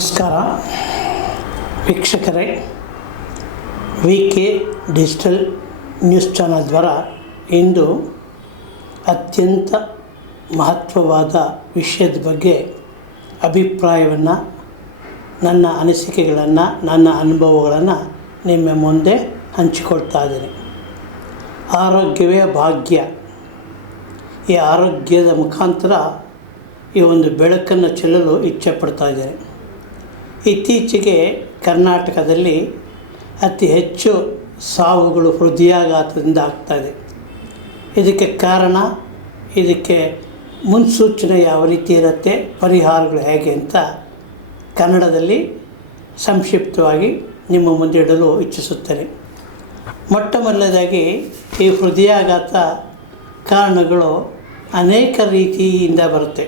ನಮಸ್ಕಾರ ವೀಕ್ಷಕರೇ, VK digital news channel ದ್ವಾರ ಇಂದು ಅತ್ಯಂತ ಮಹತ್ವವಾದ ವಿಷಯದ ಬಗ್ಗೆ ಅಭಿಪ್ರಾಯವನ್ನು, ನನ್ನ ಅನಿಸಿಕೆಗಳನ್ನು, ನನ್ನ ಅನುಭವಗಳನ್ನು ನಿಮ್ಮ ಮುಂದೆ ಹಂಚಿಕೊಳ್ತಾ ಇದ್ದೀನಿ. ಆರೋಗ್ಯವೇ ಭಾಗ್ಯ. ಈ ಆರೋಗ್ಯದ ಮುಖಾಂತರ ಈ ಒಂದು ಬೆಳಕನ್ನು ಚೆಲ್ಲಲು ಇಚ್ಛೆ ಪಡ್ತಾ ಇದ್ದೇನೆ. ಇತ್ತೀಚೆಗೆ ಕರ್ನಾಟಕದಲ್ಲಿ ಅತಿ ಹೆಚ್ಚು ಸಾವುಗಳು ಹೃದಯಾಘಾತದಿಂದ ಆಗ್ತಾಯಿದೆ. ಇದಕ್ಕೆ ಕಾರಣ, ಇದಕ್ಕೆ ಮುನ್ಸೂಚನೆ ಯಾವ ರೀತಿ ಇರುತ್ತೆ, ಪರಿಹಾರಗಳು ಹೇಗೆ ಅಂತ ಕನ್ನಡದಲ್ಲಿ ಸಂಕ್ಷಿಪ್ತವಾಗಿ ನಿಮ್ಮ ಮುಂದೆ ಇಡಲು ಇಚ್ಛಿಸುತ್ತೇನೆ. ಮೊಟ್ಟ ಮೊದಲನೇದಾಗಿ ಈ ಹೃದಯಾಘಾತ ಕಾರಣಗಳು ಅನೇಕ ರೀತಿಯಿಂದ ಬರುತ್ತೆ.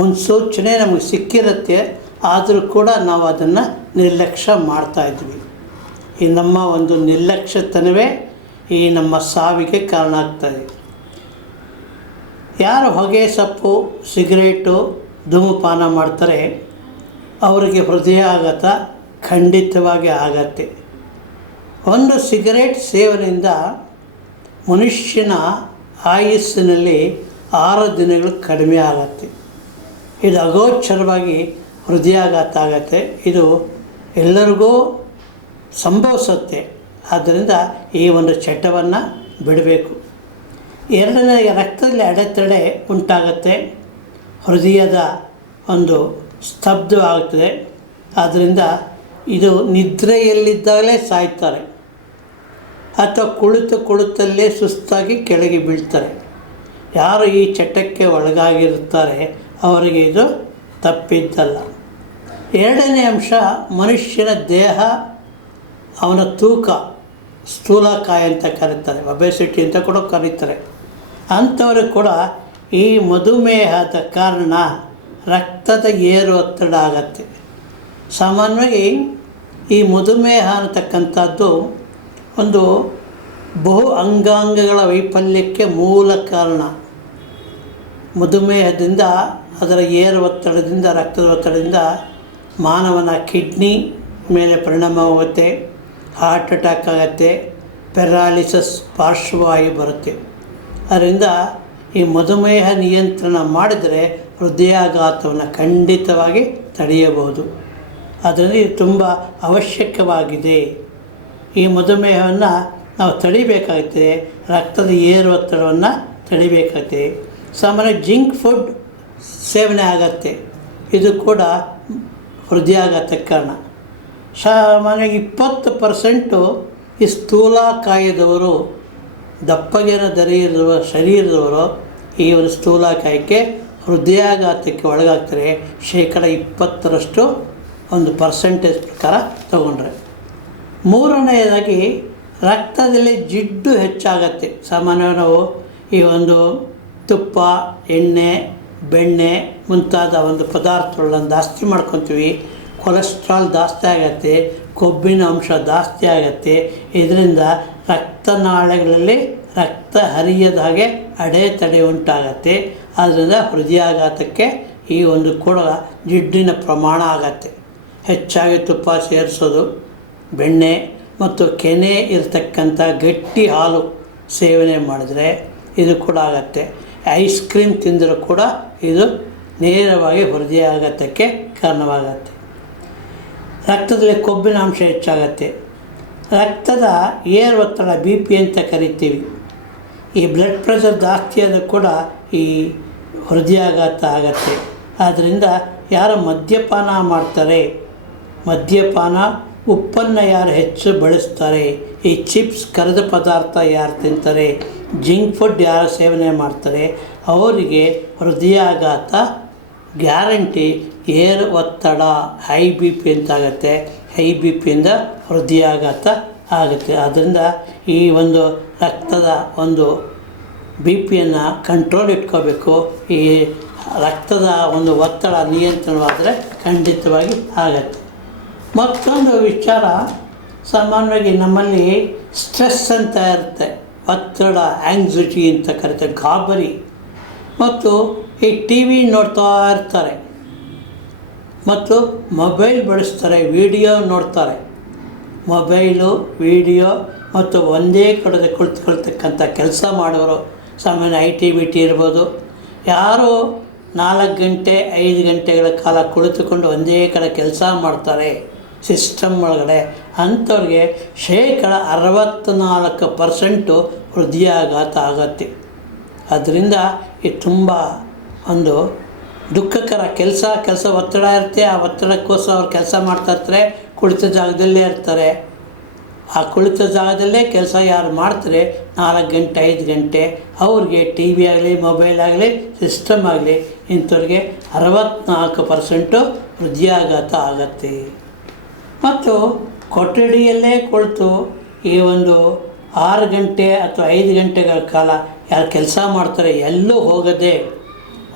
ಮುನ್ಸೂಚನೆ ನಮಗೆ ಸಿಕ್ಕಿರುತ್ತೆ, ಆದರೂ ಕೂಡ ನಾವು ಅದನ್ನು ನಿರ್ಲಕ್ಷ್ಯ ಮಾಡ್ತಾಯಿದ್ವಿ. ಈ ನಮ್ಮ ಒಂದು ನಿರ್ಲಕ್ಷ್ಯತನವೇ ಈ ನಮ್ಮ ಸಾವಿಗೆ ಕಾರಣ ಆಗ್ತಾಯಿದೆ. ಯಾರು ಹೊಗೆ ಸೊಪ್ಪು, ಸಿಗರೇಟು, ಧೂಮಪಾನ ಮಾಡ್ತಾರೆ ಅವರಿಗೆ ಹೃದಯಾಘಾತ ಖಂಡಿತವಾಗಿ ಆಗತ್ತೆ. ಒಂದು ಸಿಗರೇಟ್ ಸೇವನೆಯಿಂದ ಮನುಷ್ಯನ ಆಯುಸ್ಸಿನಲ್ಲಿ 6 ದಿನಗಳು ಕಡಿಮೆ ಆಗುತ್ತೆ. ಇದು ಅಗೋಚರವಾಗಿ ಹೃದಯಾಘಾತ ಆಗುತ್ತೆ. ಇದು ಎಲ್ಲರಿಗೂ ಸಂಭವಿಸುತ್ತೆ. ಆದ್ದರಿಂದ ಈ ಒಂದು ಚಟವನ್ನು ಬಿಡಬೇಕು. ಎರಡನೇ, ರಕ್ತದಲ್ಲಿ ಅಡೆತಡೆ ಉಂಟಾಗುತ್ತೆ, ಹೃದಯದ ಒಂದು ಸ್ತಬ್ಧವಾಗುತ್ತದೆ. ಆದ್ದರಿಂದ ಇದು ನಿದ್ರೆಯಲ್ಲಿದ್ದಾಗಲೇ ಸಾಯ್ತಾರೆ ಅಥವಾ ಕುಳಿತಲ್ಲೇ ಸುಸ್ತಾಗಿ ಕೆಳಗೆ ಬೀಳ್ತಾರೆ. ಯಾರು ಈ ಚಟಕ್ಕೆ ಒಳಗಾಗಿರುತ್ತಾರೆ ಅವರಿಗೆ ಇದು ತಪ್ಪಿದ್ದಲ್ಲ. ಎರಡನೇ ಅಂಶ, ಮನುಷ್ಯನ ದೇಹ, ಅವನ ತೂಕ, ಸ್ಥೂಲಕಾಯ ಅಂತ ಕರೀತಾರೆ, ಒಬೆಸಿಟಿ ಅಂತ ಕೂಡ ಕರೀತಾರೆ. ಅಂಥವರು ಕೂಡ ಈ ಮಧುಮೇಹದ ಕಾರಣ ರಕ್ತದ ಏರು ಒತ್ತಡ ಆಗತ್ತೆ. ಸಾಮಾನ್ಯವಾಗಿ ಈ ಮಧುಮೇಹ ಅನ್ನತಕ್ಕಂಥದ್ದು ಒಂದು ಬಹು ಅಂಗಾಂಗಗಳ ವೈಫಲ್ಯಕ್ಕೆ ಮೂಲ ಕಾರಣ. ಮಧುಮೇಹದಿಂದ, ಅದರ ಏರು ಒತ್ತಡದಿಂದ, ರಕ್ತದ ಒತ್ತಡದಿಂದ ಮಾನವನ ಕಿಡ್ನಿ ಮೇಲೆ ಪರಿಣಾಮವಾಗುತ್ತೆ, ಹಾರ್ಟ್ ಅಟ್ಯಾಕ್ ಆಗುತ್ತೆ, ಪೆರಾಲಿಸಿಸ್, ಪಾರ್ಶ್ವವಾಯು ಬರುತ್ತೆ. ಅದರಿಂದ ಈ ಮಧುಮೇಹ ನಿಯಂತ್ರಣ ಮಾಡಿದರೆ ಹೃದಯಾಘಾತವನ್ನು ಖಂಡಿತವಾಗಿ ತಡೆಯಬಹುದು. ಅದರಿಂದ ಇದು ತುಂಬ ಅವಶ್ಯಕವಾಗಿದೆ. ಈ ಮಧುಮೇಹವನ್ನು ನಾವು ತಡಿಬೇಕಾಗುತ್ತೆ, ರಕ್ತದ ಏರು ಒತ್ತಡವನ್ನು ತಡಿಬೇಕಾಗುತ್ತೆ. ಸಾಮಾನ್ಯ ಜಂಕ್ ಫುಡ್ ಸೇವನೆ ಆಗತ್ತೆ, ಇದು ಕೂಡ ಹೃದಯಾಘಾತಕ್ಕೆ ಕಾರಣ. ಸಾಮಾನ್ಯವಾಗಿ 20% ಈ ಸ್ಥೂಲಕಾಯದವರು, ದಪ್ಪಗೆನ ದರಿಯಿರುವ ಶರೀರದವರು ಈ ಒಂದು ಸ್ಥೂಲಕಾಯಕ್ಕೆ ಹೃದಯಾಘಾತಕ್ಕೆ ಒಳಗಾಗ್ತಾರೆ. 20% ಒಂದು ಪರ್ಸೆಂಟೇಜ್ ಪ್ರಕಾರ ತಗೊಂಡ್ರೆ. ಮೂರನೆಯದಾಗಿ ರಕ್ತದಲ್ಲಿ ಜಿಡ್ಡು ಹೆಚ್ಚಾಗತ್ತೆ. ಸಾಮಾನ್ಯವಾಗಿ ನಾವು ಈ ಒಂದು ತುಪ್ಪ, ಎಣ್ಣೆ, ಬೆಣ್ಣೆ ಮುಂತಾದ ಒಂದು ಪದಾರ್ಥಗಳನ್ನು ಜಾಸ್ತಿ ಮಾಡ್ಕೊತೀವಿ. ಕೊಲೆಸ್ಟ್ರಾಲ್ ಜಾಸ್ತಿ ಆಗುತ್ತೆ, ಕೊಬ್ಬಿನ ಅಂಶ ಜಾಸ್ತಿ ಆಗುತ್ತೆ. ಇದರಿಂದ ರಕ್ತನಾಳಗಳಲ್ಲಿ ರಕ್ತ ಹರಿಯದ ಹಾಗೆ ಅಡೆತಡೆ ಉಂಟಾಗತ್ತೆ. ಆದ್ದರಿಂದ ಹೃದಯಾಘಾತಕ್ಕೆ ಈ ಒಂದು ಕೂಡ ಜಿಡ್ಡಿನ ಪ್ರಮಾಣ ಆಗತ್ತೆ. ಹೆಚ್ಚಾಗಿ ತುಪ್ಪ ಸೇರಿಸೋದು, ಬೆಣ್ಣೆ ಮತ್ತು ಕೆನೆ ಇರತಕ್ಕಂಥ ಗಟ್ಟಿ ಹಾಲು ಸೇವನೆ ಮಾಡಿದರೆ ಇದು ಕೂಡ ಆಗತ್ತೆ. ಐಸ್ ಕ್ರೀಮ್ ತಿಂದರೂ ಕೂಡ ಇದು ನೇರವಾಗಿ ಹೃದಯಾಘಾತಕ್ಕೆ ಕಾರಣವಾಗತ್ತೆ. ರಕ್ತದಲ್ಲಿ ಕೊಬ್ಬಿನ ಅಂಶ ಹೆಚ್ಚಾಗತ್ತೆ. ರಕ್ತದ ಏರು ಒತ್ತಡ, BP ಅಂತ ಕರಿತೀವಿ. ಈ ಬ್ಲಡ್ ಪ್ರೆಷರ್ ಜಾಸ್ತಿ ಆದರೂ ಕೂಡ ಈ ಹೃದಯಾಘಾತ ಆಗತ್ತೆ. ಆದ್ದರಿಂದ ಯಾರು ಮದ್ಯಪಾನ ಮಾಡ್ತಾರೆ, ಮದ್ಯಪಾನ, ಉಪ್ಪನ್ನು ಯಾರು ಹೆಚ್ಚು ಬಳಸ್ತಾರೆ, ಈ ಚಿಪ್ಸ್, ಕರಿದ ಪದಾರ್ಥ ಯಾರು ತಿಂತಾರೆ, ಜಂಕ್ ಫುಡ್ ಯಾರು ಸೇವನೆ ಮಾಡ್ತಾರೆ ಅವರಿಗೆ ಹೃದಯಾಘಾತ ಗ್ಯಾರಂಟಿ. ಏರು ಒತ್ತಡ, ಹೈ BP ಅಂತಾಗತ್ತೆ. ಹೈ BPಯಿಂದ ಹೃದಯಾಘಾತ ಆಗುತ್ತೆ. ಆದ್ದರಿಂದ ಈ ಒಂದು ರಕ್ತದ ಒಂದು BPಯನ್ನು ಕಂಟ್ರೋಲ್ ಇಟ್ಕೋಬೇಕು. ಈ ರಕ್ತದ ಒಂದು ಒತ್ತಡ ನಿಯಂತ್ರಣವಾದರೆ ಖಂಡಿತವಾಗಿ ಆಗತ್ತೆ. ಮತ್ತೊಂದು ವಿಚಾರ, ಸಾಮಾನ್ಯವಾಗಿ ನಮ್ಮಲ್ಲಿ ಸ್ಟ್ರೆಸ್ ಅಂತ ಇರುತ್ತೆ, ಒತ್ತಡ, ಆ್ಯಂಗ್ಸೈಟಿ ಅಂತ ಕರೀತಾರೆ, ಗಾಬರಿ. ಮತ್ತು ಈ TV ನೋಡ್ತಾ ಇರ್ತಾರೆ. ಮತ್ತು ಮೊಬೈಲ್ ಬಳಸ್ತಾರೆ, ವಿಡಿಯೋ ನೋಡ್ತಾರೆ. ಮೊಬೈಲು, ವಿಡಿಯೋ ಮತ್ತು ಒಂದೇ ಕಡೆ ಕುಳಿತುಕೊಳ್ತಕ್ಕಂಥ ಕೆಲಸ ಮಾಡೋರು, ಸಾಮಾನ್ಯ IT ಇರ್ಬೋದು, ಯಾರು 4 ಗಂಟೆ 5 ಗಂಟೆಗಳ ಕಾಲ ಕುಳಿತುಕೊಂಡು ಒಂದೇ ಕಡೆ ಕೆಲಸ ಮಾಡ್ತಾರೆ ಸಿಸ್ಟಮ್ ಒಳಗಡೆ, ಅಂಥವ್ರಿಗೆ 64% ಹೃದಯಾಘಾತ ಆಗತ್ತೆ. ಅದರಿಂದ ಇದು ತುಂಬ ಒಂದು ದುಃಖಕರ ಕೆಲಸ ಒತ್ತಡ ಇರುತ್ತೆ. ಆ ಒತ್ತಡಕ್ಕೋಸ್ಕರ ಅವ್ರು ಕೆಲಸ ಮಾಡ್ತಾಯಿರ್ತಾರೆ, ಕುಳಿತ ಜಾಗದಲ್ಲೇ ಇರ್ತಾರೆ. ಆ ಕುಳಿತ ಜಾಗದಲ್ಲೇ ಕೆಲಸ ಯಾರು ಮಾಡ್ತಾರೆ 4 ಗಂಟೆ 5 ಗಂಟೆ, ಅವ್ರಿಗೆ TV ಆಗಲಿ, ಮೊಬೈಲ್ ಆಗಲಿ, ಸಿಸ್ಟಮ್ ಆಗಲಿ, ಇಂಥವ್ರಿಗೆ 64% ಹೃದಯಾಘಾತ ಆಗತ್ತೆ. ಮತ್ತು ಕೊಠಡಿಯಲ್ಲೇ ಕುಳಿತು ಈ ಒಂದು 6 ಗಂಟೆ ಅಥವಾ 5 ಗಂಟೆಗಳ ಕಾಲ ಯಾರು ಕೆಲಸ ಮಾಡ್ತಾರೆ, ಎಲ್ಲೂ ಹೋಗದೆ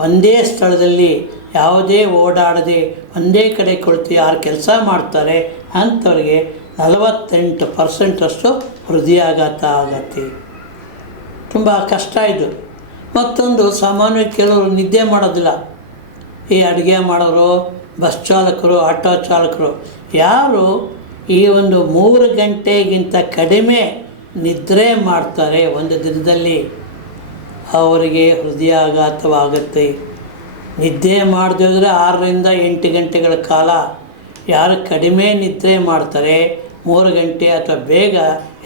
ಒಂದೇ ಸ್ಥಳದಲ್ಲಿ ಯಾವುದೇ ಓಡಾಡದೆ ಒಂದೇ ಕಡೆ ಕುಳಿತು ಯಾರು ಕೆಲಸ ಮಾಡ್ತಾರೆ ಅಂಥವ್ರಿಗೆ 48% ಹೃದಯಾಘಾತ ಆಗತ್ತೆ. ತುಂಬ ಕಷ್ಟ ಇದು. ಮತ್ತೊಂದು, ಸಾಮಾನ್ಯವಾಗಿ ಕೆಲವರು ನಿದ್ದೆ ಮಾಡೋದಿಲ್ಲ. ಈ ಅಡುಗೆ ಮಾಡೋರು, ಬಸ್ ಚಾಲಕರು, ಆಟೋ ಚಾಲಕರು, ಯಾರು ಈ ಒಂದು 3 ಗಂಟೆಗಿಂತ ಕಡಿಮೆ ನಿದ್ರೆ ಮಾಡ್ತಾರೆ ಒಂದು ದಿನದಲ್ಲಿ, ಅವರಿಗೆ ಹೃದಯಾಘಾತವಾಗುತ್ತೆ. ನಿದ್ದೆ ಮಾಡದಿದ್ರೆ 6 ರಿಂದ 8 ಗಂಟೆಗಳ ಕಾಲ, ಯಾರು ಕಡಿಮೆ ನಿದ್ರೆ ಮಾಡ್ತಾರೆ, 3 ಗಂಟೆ ಅಥವಾ ಬೇಗ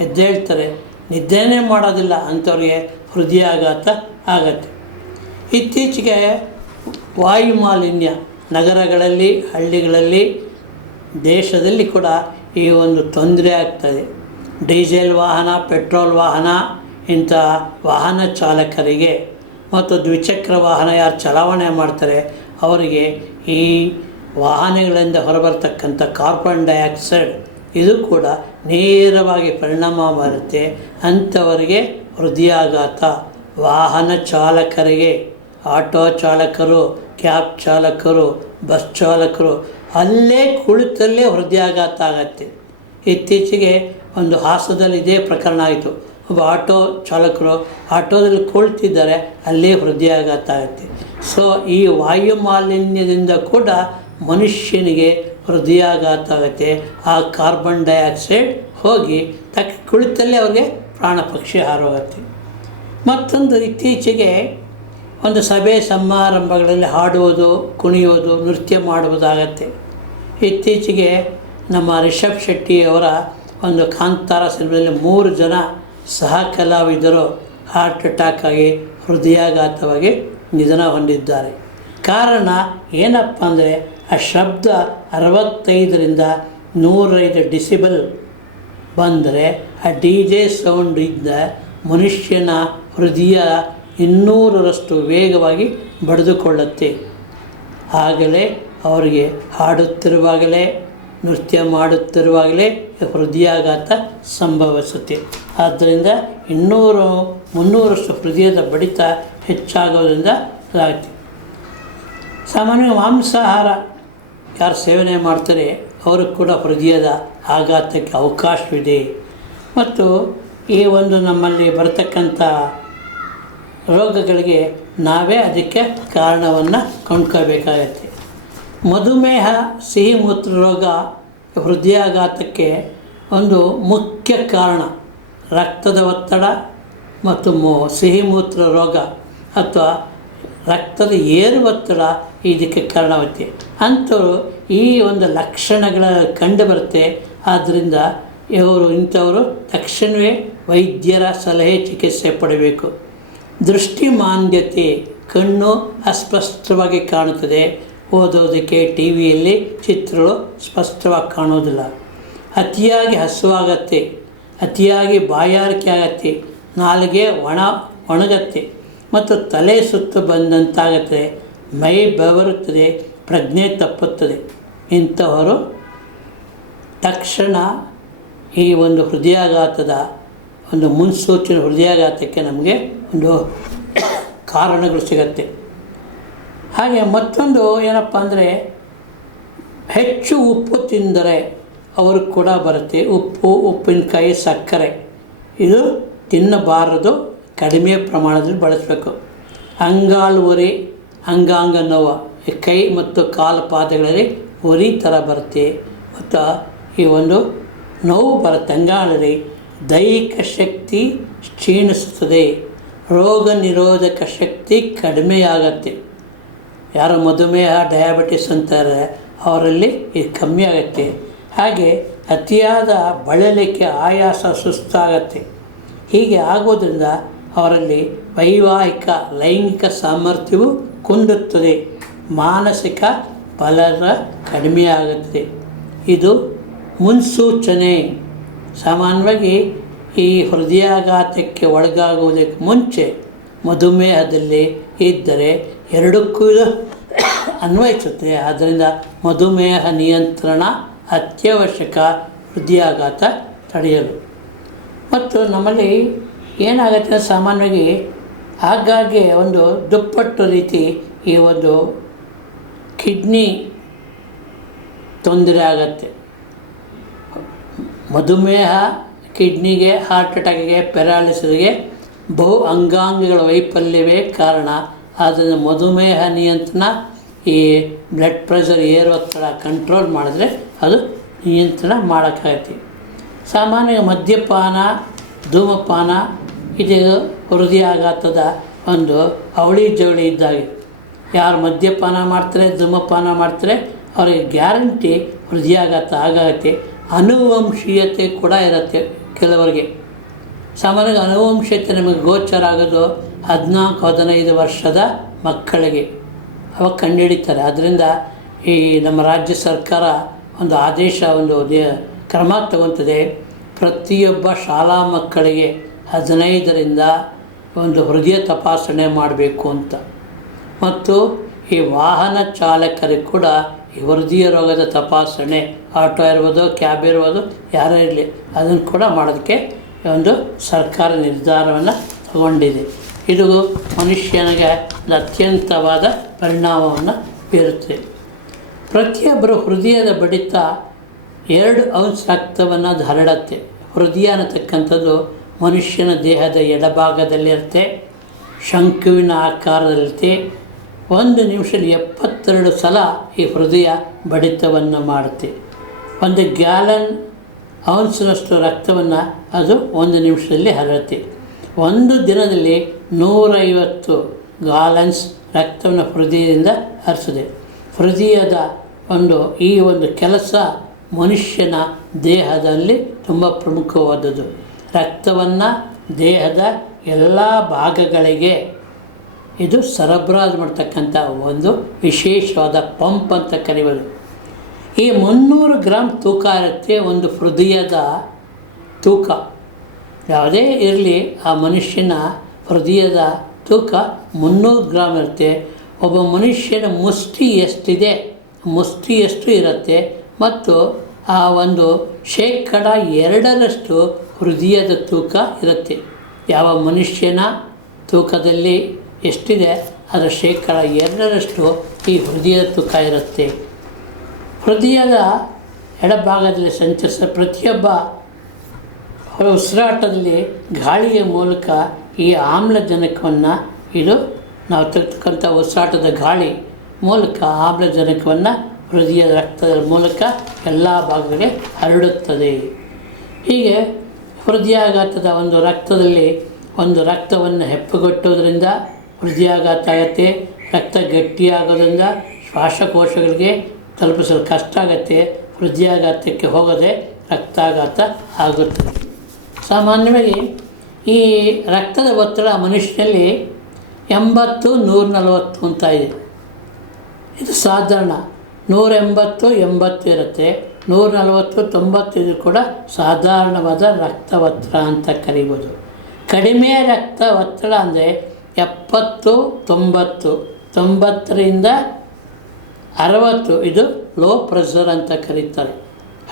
ಎದ್ದೇಳ್ತಾರೆ, ನಿದ್ದೆನೇ ಮಾಡೋದಿಲ್ಲ, ಅಂಥವ್ರಿಗೆ ಹೃದಯಾಘಾತ ಆಗತ್ತೆ. ಇತ್ತೀಚೆಗೆ ವಾಯು ಮಾಲಿನ್ಯ ನಗರಗಳಲ್ಲಿ, ಹಳ್ಳಿಗಳಲ್ಲಿ, ದೇಶದಲ್ಲಿ ಕೂಡ ಈ ಒಂದು ತೊಂದರೆ ಆಗ್ತದೆ. ಡೀಸೆಲ್ ವಾಹನ, ಪೆಟ್ರೋಲ್ ವಾಹನ, ಇಂಥ ವಾಹನ ಚಾಲಕರಿಗೆ ಮತ್ತು ದ್ವಿಚಕ್ರ ವಾಹನ ಯಾರು ಚಲಾವಣೆ ಮಾಡ್ತಾರೆ ಅವರಿಗೆ ಈ ವಾಹನಗಳಿಂದ ಹೊರಬರ್ತಕ್ಕಂಥ ಕಾರ್ಬನ್ ಡೈಆಕ್ಸೈಡ್ ಇದು ಕೂಡ ನೇರವಾಗಿ ಪರಿಣಾಮ ಬರುತ್ತೆ. ಅಂಥವರಿಗೆ ಹೃದಯಾಘಾತ. ವಾಹನ ಚಾಲಕರಿಗೆ, ಆಟೋ ಚಾಲಕರು, ಕ್ಯಾಬ್ ಚಾಲಕರು, ಬಸ್ ಚಾಲಕರು, ಅಲ್ಲೇ ಕುಳಿತಲ್ಲೇ ಹೃದಯಾಘಾತ ಆಗತ್ತೆ. ಇತ್ತೀಚೆಗೆ ಒಂದು ಹಾಸನದಲ್ಲಿ ಇದೇ ಪ್ರಕರಣ ಆಯಿತು. ಒಬ್ಬ ಆಟೋ ಚಾಲಕರು ಆಟೋದಲ್ಲಿ ಕುಳಿತಿದ್ದಾರೆ, ಅಲ್ಲೇ ಹೃದಯಾಘಾತ ಆಗುತ್ತೆ. ಸೊ ಈ ವಾಯು ಮಾಲಿನ್ಯದಿಂದ ಕೂಡ ಮನುಷ್ಯನಿಗೆ ಹೃದಯಾಘಾತ ಆಗುತ್ತೆ. ಆ ಕಾರ್ಬನ್ ಡೈಆಕ್ಸೈಡ್ ಹೋಗಿ ಕುಳಿತಲ್ಲೇ ಅವ್ರಿಗೆ ಪ್ರಾಣ ಪಕ್ಷಿ ಹಾರೋಗುತ್ತೆ. ಮತ್ತೊಂದು, ಇತ್ತೀಚೆಗೆ ಒಂದು ಸಭೆ ಸಮಾರಂಭಗಳಲ್ಲಿ ಹಾಡುವುದು, ಕುಣಿಯೋದು, ನೃತ್ಯ ಮಾಡುವುದಾಗತ್ತೆ. ಇತ್ತೀಚೆಗೆ ನಮ್ಮ ರಿಷಬ್ ಶೆಟ್ಟಿಯವರ ಒಂದು ಕಾಂತಾರ ಸಿನಿಮಾದಲ್ಲಿ 3 ಜನ ಸಹ ಕಲಾವಿದರು ಹಾರ್ಟ್ ಅಟ್ಯಾಕ್ ಆಗಿ ಹೃದಯಾಘಾತವಾಗಿ ನಿಧನ ಹೊಂದಿದ್ದಾರೆ. ಕಾರಣ ಏನಪ್ಪ ಅಂದರೆ, ಆ ಶಬ್ದ 65 ರಿಂದ 105 ಡೆಸಿಬಲ್ ಬಂದರೆ ಆ DJ ಸೌಂಡಿಂದ ಮನುಷ್ಯನ ಹೃದಯ 200ರಷ್ಟು ವೇಗವಾಗಿ ಬಡಿದುಕೊಳ್ಳುತ್ತೆ. ಆಗಲೇ ಅವರಿಗೆ ಹಾಡುತ್ತಿರುವಾಗಲೇ, ನೃತ್ಯ ಮಾಡುತ್ತಿರುವಾಗಲೇ ಹೃದಯಾಘಾತ ಸಂಭವಿಸುತ್ತೆ. ಆದ್ದರಿಂದ 200-300ರಷ್ಟು ಹೃದಯದ ಬಡಿತ ಹೆಚ್ಚಾಗೋದ್ರಿಂದ ಅದಾಗುತ್ತೆ. ಸಾಮಾನ್ಯವಾಗಿ ಮಾಂಸಾಹಾರ ಯಾರು ಸೇವನೆ ಮಾಡ್ತಾರೆ ಅವರು ಕೂಡ ಹೃದಯದ ಆಘಾತಕ್ಕೆ ಅವಕಾಶವಿದೆ. ಮತ್ತು ಈ ಒಂದು ನಮ್ಮಲ್ಲಿ ಬರ್ತಕ್ಕಂಥ ರೋಗಗಳಿಗೆ ನಾವೇ ಅದಕ್ಕೆ ಕಾರಣವನ್ನು ಕೊಂಡ್ಕೋಬೇಕಾಗತ್ತೆ. ಮಧುಮೇಹ, ಸಿಹಿ ಮೂತ್ರ ರೋಗ ಹೃದಯಾಘಾತಕ್ಕೆ ಒಂದು ಮುಖ್ಯ ಕಾರಣ. ರಕ್ತದ ಒತ್ತಡ ಮತ್ತು ಸಿಹಿ ಮೂತ್ರ ರೋಗ ಅಥವಾ ರಕ್ತದ ಏರು ಒತ್ತಡ ಇದಕ್ಕೆ ಕಾರಣವಾಗುತ್ತೆ. ಅಂಥವರು ಈ ಒಂದು ಲಕ್ಷಣಗಳ ಕಂಡು ಬರುತ್ತೆ. ಆದ್ದರಿಂದ ಇಂಥವರು ತಕ್ಷಣವೇ ವೈದ್ಯರ ಸಲಹೆ, ಚಿಕಿತ್ಸೆ ಪಡಬೇಕು. ದೃಷ್ಟಿಮಾಂದ್ಯತೆ, ಕಣ್ಣು ಅಸ್ಪಷ್ಟವಾಗಿ ಕಾಣುತ್ತದೆ, ಓದೋದಕ್ಕೆ TVಯಲ್ಲಿ ಚಿತ್ರಗಳು ಸ್ಪಷ್ಟವಾಗಿ ಕಾಣೋದಿಲ್ಲ. ಅತಿಯಾಗಿ ಹಸುವಾಗತ್ತೆ, ಅತಿಯಾಗಿ ಬಾಯಾರಿಕೆ ಆಗತ್ತೆ, ನಾಲಿಗೆ ಒಣಗತ್ತೆ ಮತ್ತು ತಲೆ ಸುತ್ತು ಬಂದಂತಾಗತ್ತೆ, ಮೈ ಬೆವರುತ್ತದೆ, ಪ್ರಜ್ಞೆ ತಪ್ಪುತ್ತದೆ. ಇಂಥವರು ತಕ್ಷಣ ಈ ಒಂದು ಹೃದಯಾಘಾತದ ಒಂದು ಮುನ್ಸೂಚನೆ, ಹೃದಯಾಘಾತಕ್ಕೆ ನಮಗೆ ಒಂದು ಕಾರಣಗಳು ಸಿಗತ್ತೆ. ಹಾಗೆ ಮತ್ತೊಂದು ಏನಪ್ಪ ಅಂದರೆ, ಹೆಚ್ಚು ಉಪ್ಪು ತಿಂದರೆ ಅವ್ರಿಗೆ ಕೂಡ ಬರುತ್ತೆ. ಉಪ್ಪು, ಉಪ್ಪಿನಕಾಯಿ, ಸಕ್ಕರೆ ಇದು ತಿನ್ನಬಾರದು, ಕಡಿಮೆ ಪ್ರಮಾಣದಲ್ಲಿ ಬಳಸಬೇಕು. ಅಂಗಾಲು ಉರಿ, ಅಂಗಾಂಗ ನೋವು, ಕೈ ಮತ್ತು ಕಾಲು ಪಾದಗಳಲ್ಲಿ ಉರಿ ಥರ ಬರುತ್ತೆ ಮತ್ತು ಈ ಒಂದು ನೋವು ಬರುತ್ತೆ ಅಂಗಾಳಲ್ಲಿ. ದೈಹಿಕ ಶಕ್ತಿ ಕ್ಷೀಣಿಸುತ್ತದೆ, ರೋಗ ನಿರೋಧಕ ಶಕ್ತಿ ಕಡಿಮೆಯಾಗತ್ತೆ. ಯಾರು ಮಧುಮೇಹ ಡಯಾಬಿಟಿಸ್ ಅಂತಾರೆ ಅವರಲ್ಲಿ ಇದು ಕಮ್ಮಿ ಆಗುತ್ತೆ. ಹಾಗೆ ಅತಿಯಾದ ಬಳಲಿಕೆ, ಆಯಾಸ, ಸುಸ್ತಾಗತ್ತೆ. ಹೀಗೆ ಆಗೋದ್ರಿಂದ ಅವರಲ್ಲಿ ವೈವಾಹಿಕ ಲೈಂಗಿಕ ಸಾಮರ್ಥ್ಯವು ಕುಂದುತ್ತದೆ, ಮಾನಸಿಕ ಬಲ ಕಡಿಮೆಯಾಗುತ್ತದೆ. ಇದು ಮುನ್ಸೂಚನೆ. ಸಾಮಾನ್ಯವಾಗಿ ಈ ಹೃದಯಾಘಾತಕ್ಕೆ ಒಳಗಾಗುವುದಕ್ಕೆ ಮುಂಚೆ ಮಧುಮೇಹದಲ್ಲಿ ಇದ್ದರೆ ಎರಡಕ್ಕೂ ಇದು ಅನ್ವಯಿಸುತ್ತೆ. ಆದ್ದರಿಂದ ಮಧುಮೇಹ ನಿಯಂತ್ರಣ ಅತ್ಯವಶ್ಯಕ ಹೃದಯಾಘಾತ ತಡೆಯಲು. ಮತ್ತು ನಮ್ಮಲ್ಲಿ ಏನಾಗುತ್ತೆ, ಸಾಮಾನ್ಯವಾಗಿ ಆಗಾಗ್ಗೆ ಒಂದು ದುಪ್ಪಟ್ಟು ರೀತಿ ಈ ಒಂದು ಕಿಡ್ನಿ ತೊಂದರೆ ಆಗತ್ತೆ. ಮಧುಮೇಹ ಕಿಡ್ನಿಗೆ, ಹಾರ್ಟ್ ಅಟ್ಯಾಕಿಗೆ, ಪ್ಯಾರಾಲಿಸಿಸ್ಗೆ ಬಹು ಅಂಗಾಂಗಗಳ ವೈಫಲ್ಯವೇ ಕಾರಣ. ಆದ್ದರಿಂದ ಮಧುಮೇಹ ನಿಯಂತ್ರಣ, ಈ ಬ್ಲಡ್ ಪ್ರೆಷರ್ ಏರೊತ್ತಡ ಕಂಟ್ರೋಲ್ ಮಾಡಿದ್ರೆ ಅದು ನಿಯಂತ್ರಣ ಮಾಡೋಕ್ಕಾಗತ್ತೆ. ಸಾಮಾನ್ಯ ಮದ್ಯಪಾನ, ಧೂಮಪಾನ ಇದು ಹೃದಯಾಘಾತದ ಒಂದು ಅವಳಿ ಜವಳಿ ಇದ್ದಾಗೆ. ಯಾರು ಮದ್ಯಪಾನ ಮಾಡ್ತಾರೆ, ಧೂಮಪಾನ ಮಾಡ್ತಾರೆ ಅವರಿಗೆ ಗ್ಯಾರಂಟಿ ಹೃದಯಾಘಾತ ಆಗುತ್ತೆ. ಅನುವಂಶೀಯತೆ ಕೂಡ ಇರುತ್ತೆ ಕೆಲವರಿಗೆ. ಸಾಮಾನ್ಯವಾಗಿ ಅನುವಂಶೀಯತೆ ನಮಗೆ ಗೋಚರ ಆಗೋದು 14-15 ವರ್ಷದ ಮಕ್ಕಳಿಗೆ ಅವಾಗ ಕಂಡುಹಿಡಿತಾರೆ. ಆದ್ದರಿಂದ ಈ ನಮ್ಮ ರಾಜ್ಯ ಸರ್ಕಾರ ಒಂದು ಆದೇಶ, ಒಂದು ಕ್ರಮ ತಗೊತದೆ. ಪ್ರತಿಯೊಬ್ಬ ಶಾಲಾ ಮಕ್ಕಳಿಗೆ 15ರಿಂದ ಒಂದು ಹೃದಯ ತಪಾಸಣೆ ಮಾಡಬೇಕು ಅಂತ. ಮತ್ತು ಈ ವಾಹನ ಚಾಲಕರಿಗೆ ಕೂಡ ಈ ಹೃದಯ ರೋಗದ ತಪಾಸಣೆ, ಆಟೋ ಇರ್ಬೋದು, ಕ್ಯಾಬ್ ಇರ್ಬೋದು, ಯಾರೇ ಇರಲಿ ಅದನ್ನು ಕೂಡ ಮಾಡೋದಕ್ಕೆ ಒಂದು ಸರ್ಕಾರ ನಿರ್ಧಾರವನ್ನು ತಗೊಂಡಿದೆ. ಇದು ಮನುಷ್ಯನಿಗೆ ಅತ್ಯಂತವಾದ ಪರಿಣಾಮವನ್ನು ಬೀರುತ್ತದೆ. ಪ್ರತಿಯೊಬ್ಬರು ಹೃದಯದ ಬಡಿತ 2 ಔನ್ಸ್ ರಕ್ತವನ್ನು ಅದು ಹರಡುತ್ತೆ. ಹೃದಯ ಅನ್ನತಕ್ಕಂಥದ್ದು ಮನುಷ್ಯನ ದೇಹದ ಎಡಭಾಗದಲ್ಲಿರುತ್ತೆ, ಶಂಕುವಿನ ಆಕಾರದಲ್ಲಿರುತ್ತೆ. 1 ನಿಮಿಷದಲ್ಲಿ 72 ಸಲ ಈ ಹೃದಯ ಬಡಿತವನ್ನು ಮಾಡುತ್ತೆ. 1 ಗ್ಯಾಲನ್ ಔನ್ಸ್ನಷ್ಟು ರಕ್ತವನ್ನು ಅದು 1 ನಿಮಿಷದಲ್ಲಿ ಹರಡುತ್ತೆ. 1 ದಿನದಲ್ಲಿ 150 ಗ್ಯಾಲನ್ಸ್ ರಕ್ತವನ್ನು ಹೃದಯದಿಂದ ಹರಿಸಿದೆ. ಹೃದಯದ ಈ ಒಂದು ಕೆಲಸ ಮನುಷ್ಯನ ದೇಹದಲ್ಲಿ ತುಂಬ ಪ್ರಮುಖವಾದದ್ದು. ರಕ್ತವನ್ನು ದೇಹದ ಎಲ್ಲ ಭಾಗಗಳಿಗೆ ಇದು ಸರಬರಾಜು ಮಾಡ್ತಕ್ಕಂಥ ಒಂದು ವಿಶೇಷವಾದ ಪಂಪ್ ಅಂತ ಕರೀಬೋದು. ಈ 300 ಗ್ರಾಮ್ ತೂಕ ಇರುತ್ತೆ ಒಂದು ಹೃದಯದ ತೂಕ. ಯಾವುದೇ ಇರಲಿ ಆ ಮನುಷ್ಯನ ಹೃದಯದ ತೂಕ 300 ಗ್ರಾಮ್ ಇರುತ್ತೆ. ಒಬ್ಬ ಮನುಷ್ಯನ ಮುಷ್ಟಿ ಎಷ್ಟಿದೆ, ಮುಷ್ಟಿ ಎಷ್ಟು ಇರುತ್ತೆ. ಮತ್ತು ಆ ಒಂದು 2% ಹೃದಯದ ತೂಕ ಇರುತ್ತೆ. ಯಾವ ಮನುಷ್ಯನ ತೂಕದಲ್ಲಿ ಎಷ್ಟಿದೆ ಅದರ 2% ಈ ಹೃದಯದ ತೂಕ ಇರುತ್ತೆ. ಹೃದಯದ ಎಡಭಾಗದಲ್ಲಿ ಸಂಚರಿಸಿದ ಪ್ರತಿಯೊಬ್ಬ ಉಸಿರಾಟದಲ್ಲಿ ಗಾಳಿಯ ಮೂಲಕ ಈ ಆಮ್ಲಜನಕವನ್ನು ಇದು ನಾವು ತೆಗೆದುಕೊಂಥ ಉಸಿರಾಟದ ಗಾಳಿ ಮೂಲಕ ಆಮ್ಲಜನಕವನ್ನು ಹೃದಯದ ರಕ್ತದ ಮೂಲಕ ಎಲ್ಲ ಭಾಗಗಳಿಗೆ ಹರಡುತ್ತದೆ. ಹೀಗೆ ಹೃದಯಾಘಾತದ ಒಂದು ರಕ್ತದಲ್ಲಿ ಒಂದು ರಕ್ತವನ್ನು ಹೆಪ್ಪುಗಟ್ಟೋದ್ರಿಂದ ಹೃದಯಾಘಾತ ಆಗುತ್ತೆ. ರಕ್ತ ಗಟ್ಟಿಯಾಗೋದ್ರಿಂದ ಶ್ವಾಸಕೋಶಗಳಿಗೆ ತಲುಪಿಸಲು ಕಷ್ಟ ಆಗುತ್ತೆ. ಹೃದಯಾಘಾತಕ್ಕೆ ಹೋಗದೆ ರಕ್ತಾಘಾತ ಆಗುತ್ತದೆ. ಸಾಮಾನ್ಯವಾಗಿ ಈ ರಕ್ತದ ಒತ್ತಡ ಮನುಷ್ಯನಲ್ಲಿ 80-140 ಅಂತ ಇದೆ. ಇದು ಸಾಧಾರಣ. 180-80 ಇರುತ್ತೆ. 140-95 ಕೂಡ ಸಾಧಾರಣವಾದ ರಕ್ತ ಒತ್ತಡ ಅಂತ ಕರಿಬೋದು. ಕಡಿಮೆ ರಕ್ತ ಒತ್ತಡ ಅಂದರೆ 70-90, 90ರಿಂದ 60 ಇದು ಲೋ ಪ್ರೆಷರ್ ಅಂತ ಕರೀತಾರೆ.